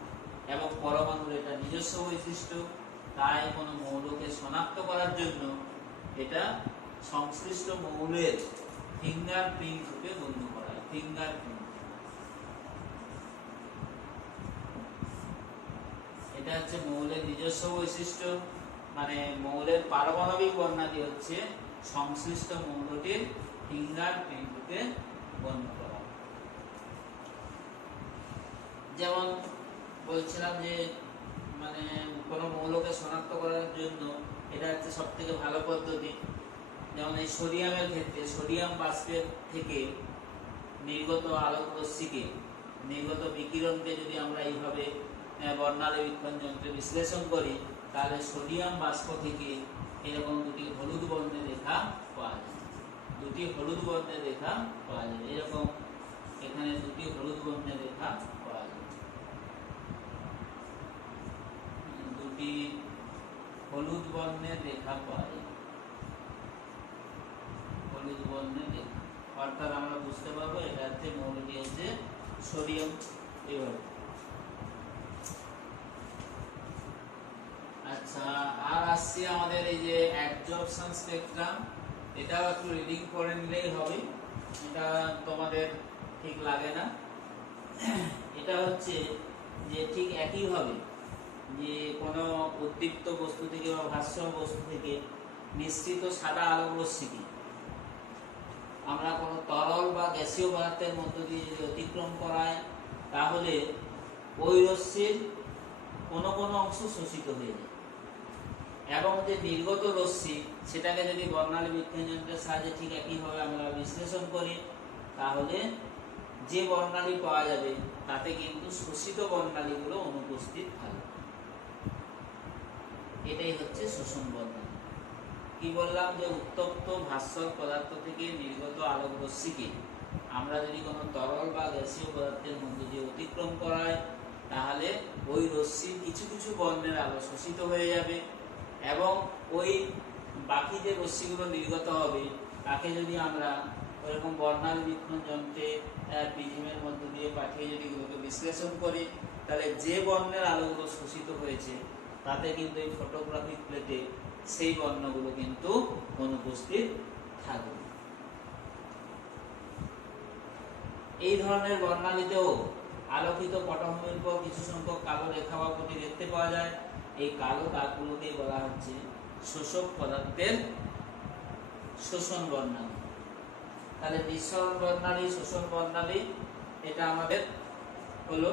এবং পরমাণুর এটা নিজস্ব বৈশিষ্ট্য, তাই কোনো মৌলকে শনাক্ত করার জন্য এটা সংশ্লিষ্ট মৌলের ফিঙ্গারপ্রিন্ট রূপে গণ্য করা হয়। ফিঙ্গারপ্রিন্ট, এটা হচ্ছে মৌলের নিজস্ব বৈশিষ্ট্য, মানে মৌলের পারমাণবিক বর্ণালী হচ্ছে সংশ্লিষ্ট মৌলটির ফিঙ্গারপ্রিন্ট রূপে গণ্য করা। যেমন বলছিলাম যে মানে কোনো মৌলকে শনাক্ত করার জন্য এটা হচ্ছে সব থেকে ভালো পদ্ধতি। যেমন এই সোডিয়ামের ক্ষেত্রে সোডিয়াম বাষ্পের থেকে নির্গত আলোক রশ্মিকে, নির্গত বিকিরণকে যদি আমরা এইভাবে বর্ণালী বীক্ষণ যন্ত্রে বিশ্লেষণ করি, তাহলে সোডিয়াম বাষ্প থেকে এরকম দুটি হলুদ বর্ণের রেখা পাওয়া যায়। দুটি হলুদ বর্ণের রেখা পাওয়া যায়, এরকম এখানে দুটি হলুদ বর্ণের রেখা পাওয়া যায়। দুটি হলুদ বর্ণের রেখা পাওয়া যায়, হলুদ বর্ণের রেখা, অর্থাৎ আমরা বুঝতে পারবো এটা হচ্ছে মৌলটি হচ্ছে সোডিয়াম। এবার আচ্ছা, আর আসছে আমাদের এই যে অ্যাবজর্পশন স্পেকট্রাম, এটাও একটু রিডিং করে নিলেই হবে, এটা তোমাদের ঠিক লাগে না। এটা হচ্ছে যে ঠিক একইভাবে যে কোনো উদ্দীপ্ত বস্তু থেকে বা ভাস্বর বস্তু থেকে নিঃসৃত সাদা আলোক রশ্মিকে আমরা কোনো তরল বা গ্যাসীয় পদার্থের মধ্য দিয়ে যদি অতিক্রম করাই, তাহলে ওই রশ্মির কোনো কোনো অংশ শোষিত হয়ে যায় এবং যে নির্গত রশ্মি সেটাকে যদি বর্ণালী বীক্ষণ যন্ত্রের সাহায্যে ঠিক একইভাবে আমরা বিশ্লেষণ করি, তাহলে যে বর্ণালী পাওয়া যাবে তাতে কিন্তু শোষিত বর্ণালীগুলো অনুপস্থিত থাকবে। এটাই হচ্ছে শোষণ বর্ণালী। কি বললাম যে উত্তপ্ত ভাস্বর পদার্থ থেকে নির্গত আলোক রশ্মিকে আমরা যদি কোনো তরল বা গ্যাসীয় পদার্থের মধ্যে দিয়ে অতিক্রম করাই, তাহলে ওই রশ্মির কিছু কিছু বর্ণের আলো শোষিত হয়ে যাবে এবং ওই বাকি যে রশ্মিগুলো নির্গত হবে তাকে যদি আমরা ওইরকম বর্ণালী বীক্ষণ যন্ত্রে প্রিজমের মধ্যে দিয়ে পাঠিয়ে যদি এগুলোকে বিশ্লেষণ করি, তাহলে যে বর্ণের আলোগুলো শোষিত হয়েছে তাতে কিন্তু এই ফটোগ্রাফিক প্লেটে সেই বর্ণগুলো কিন্তু অনুপস্থিত থাকবে। এই ধরনের বর্ণালীতেও আলোকিত পটভূমির উপর কিছু সংখ্যক কালো রেখা বা পটি দেখতে পাওয়া যায়। এই কালো দাগগুলোকে বলা হচ্ছে শোষক পদার্থের শোষণ বর্ণালী। তাহলে নিঃসরণ বর্ণালী, শোষণ বর্ণালী, এটা আমাদের হলো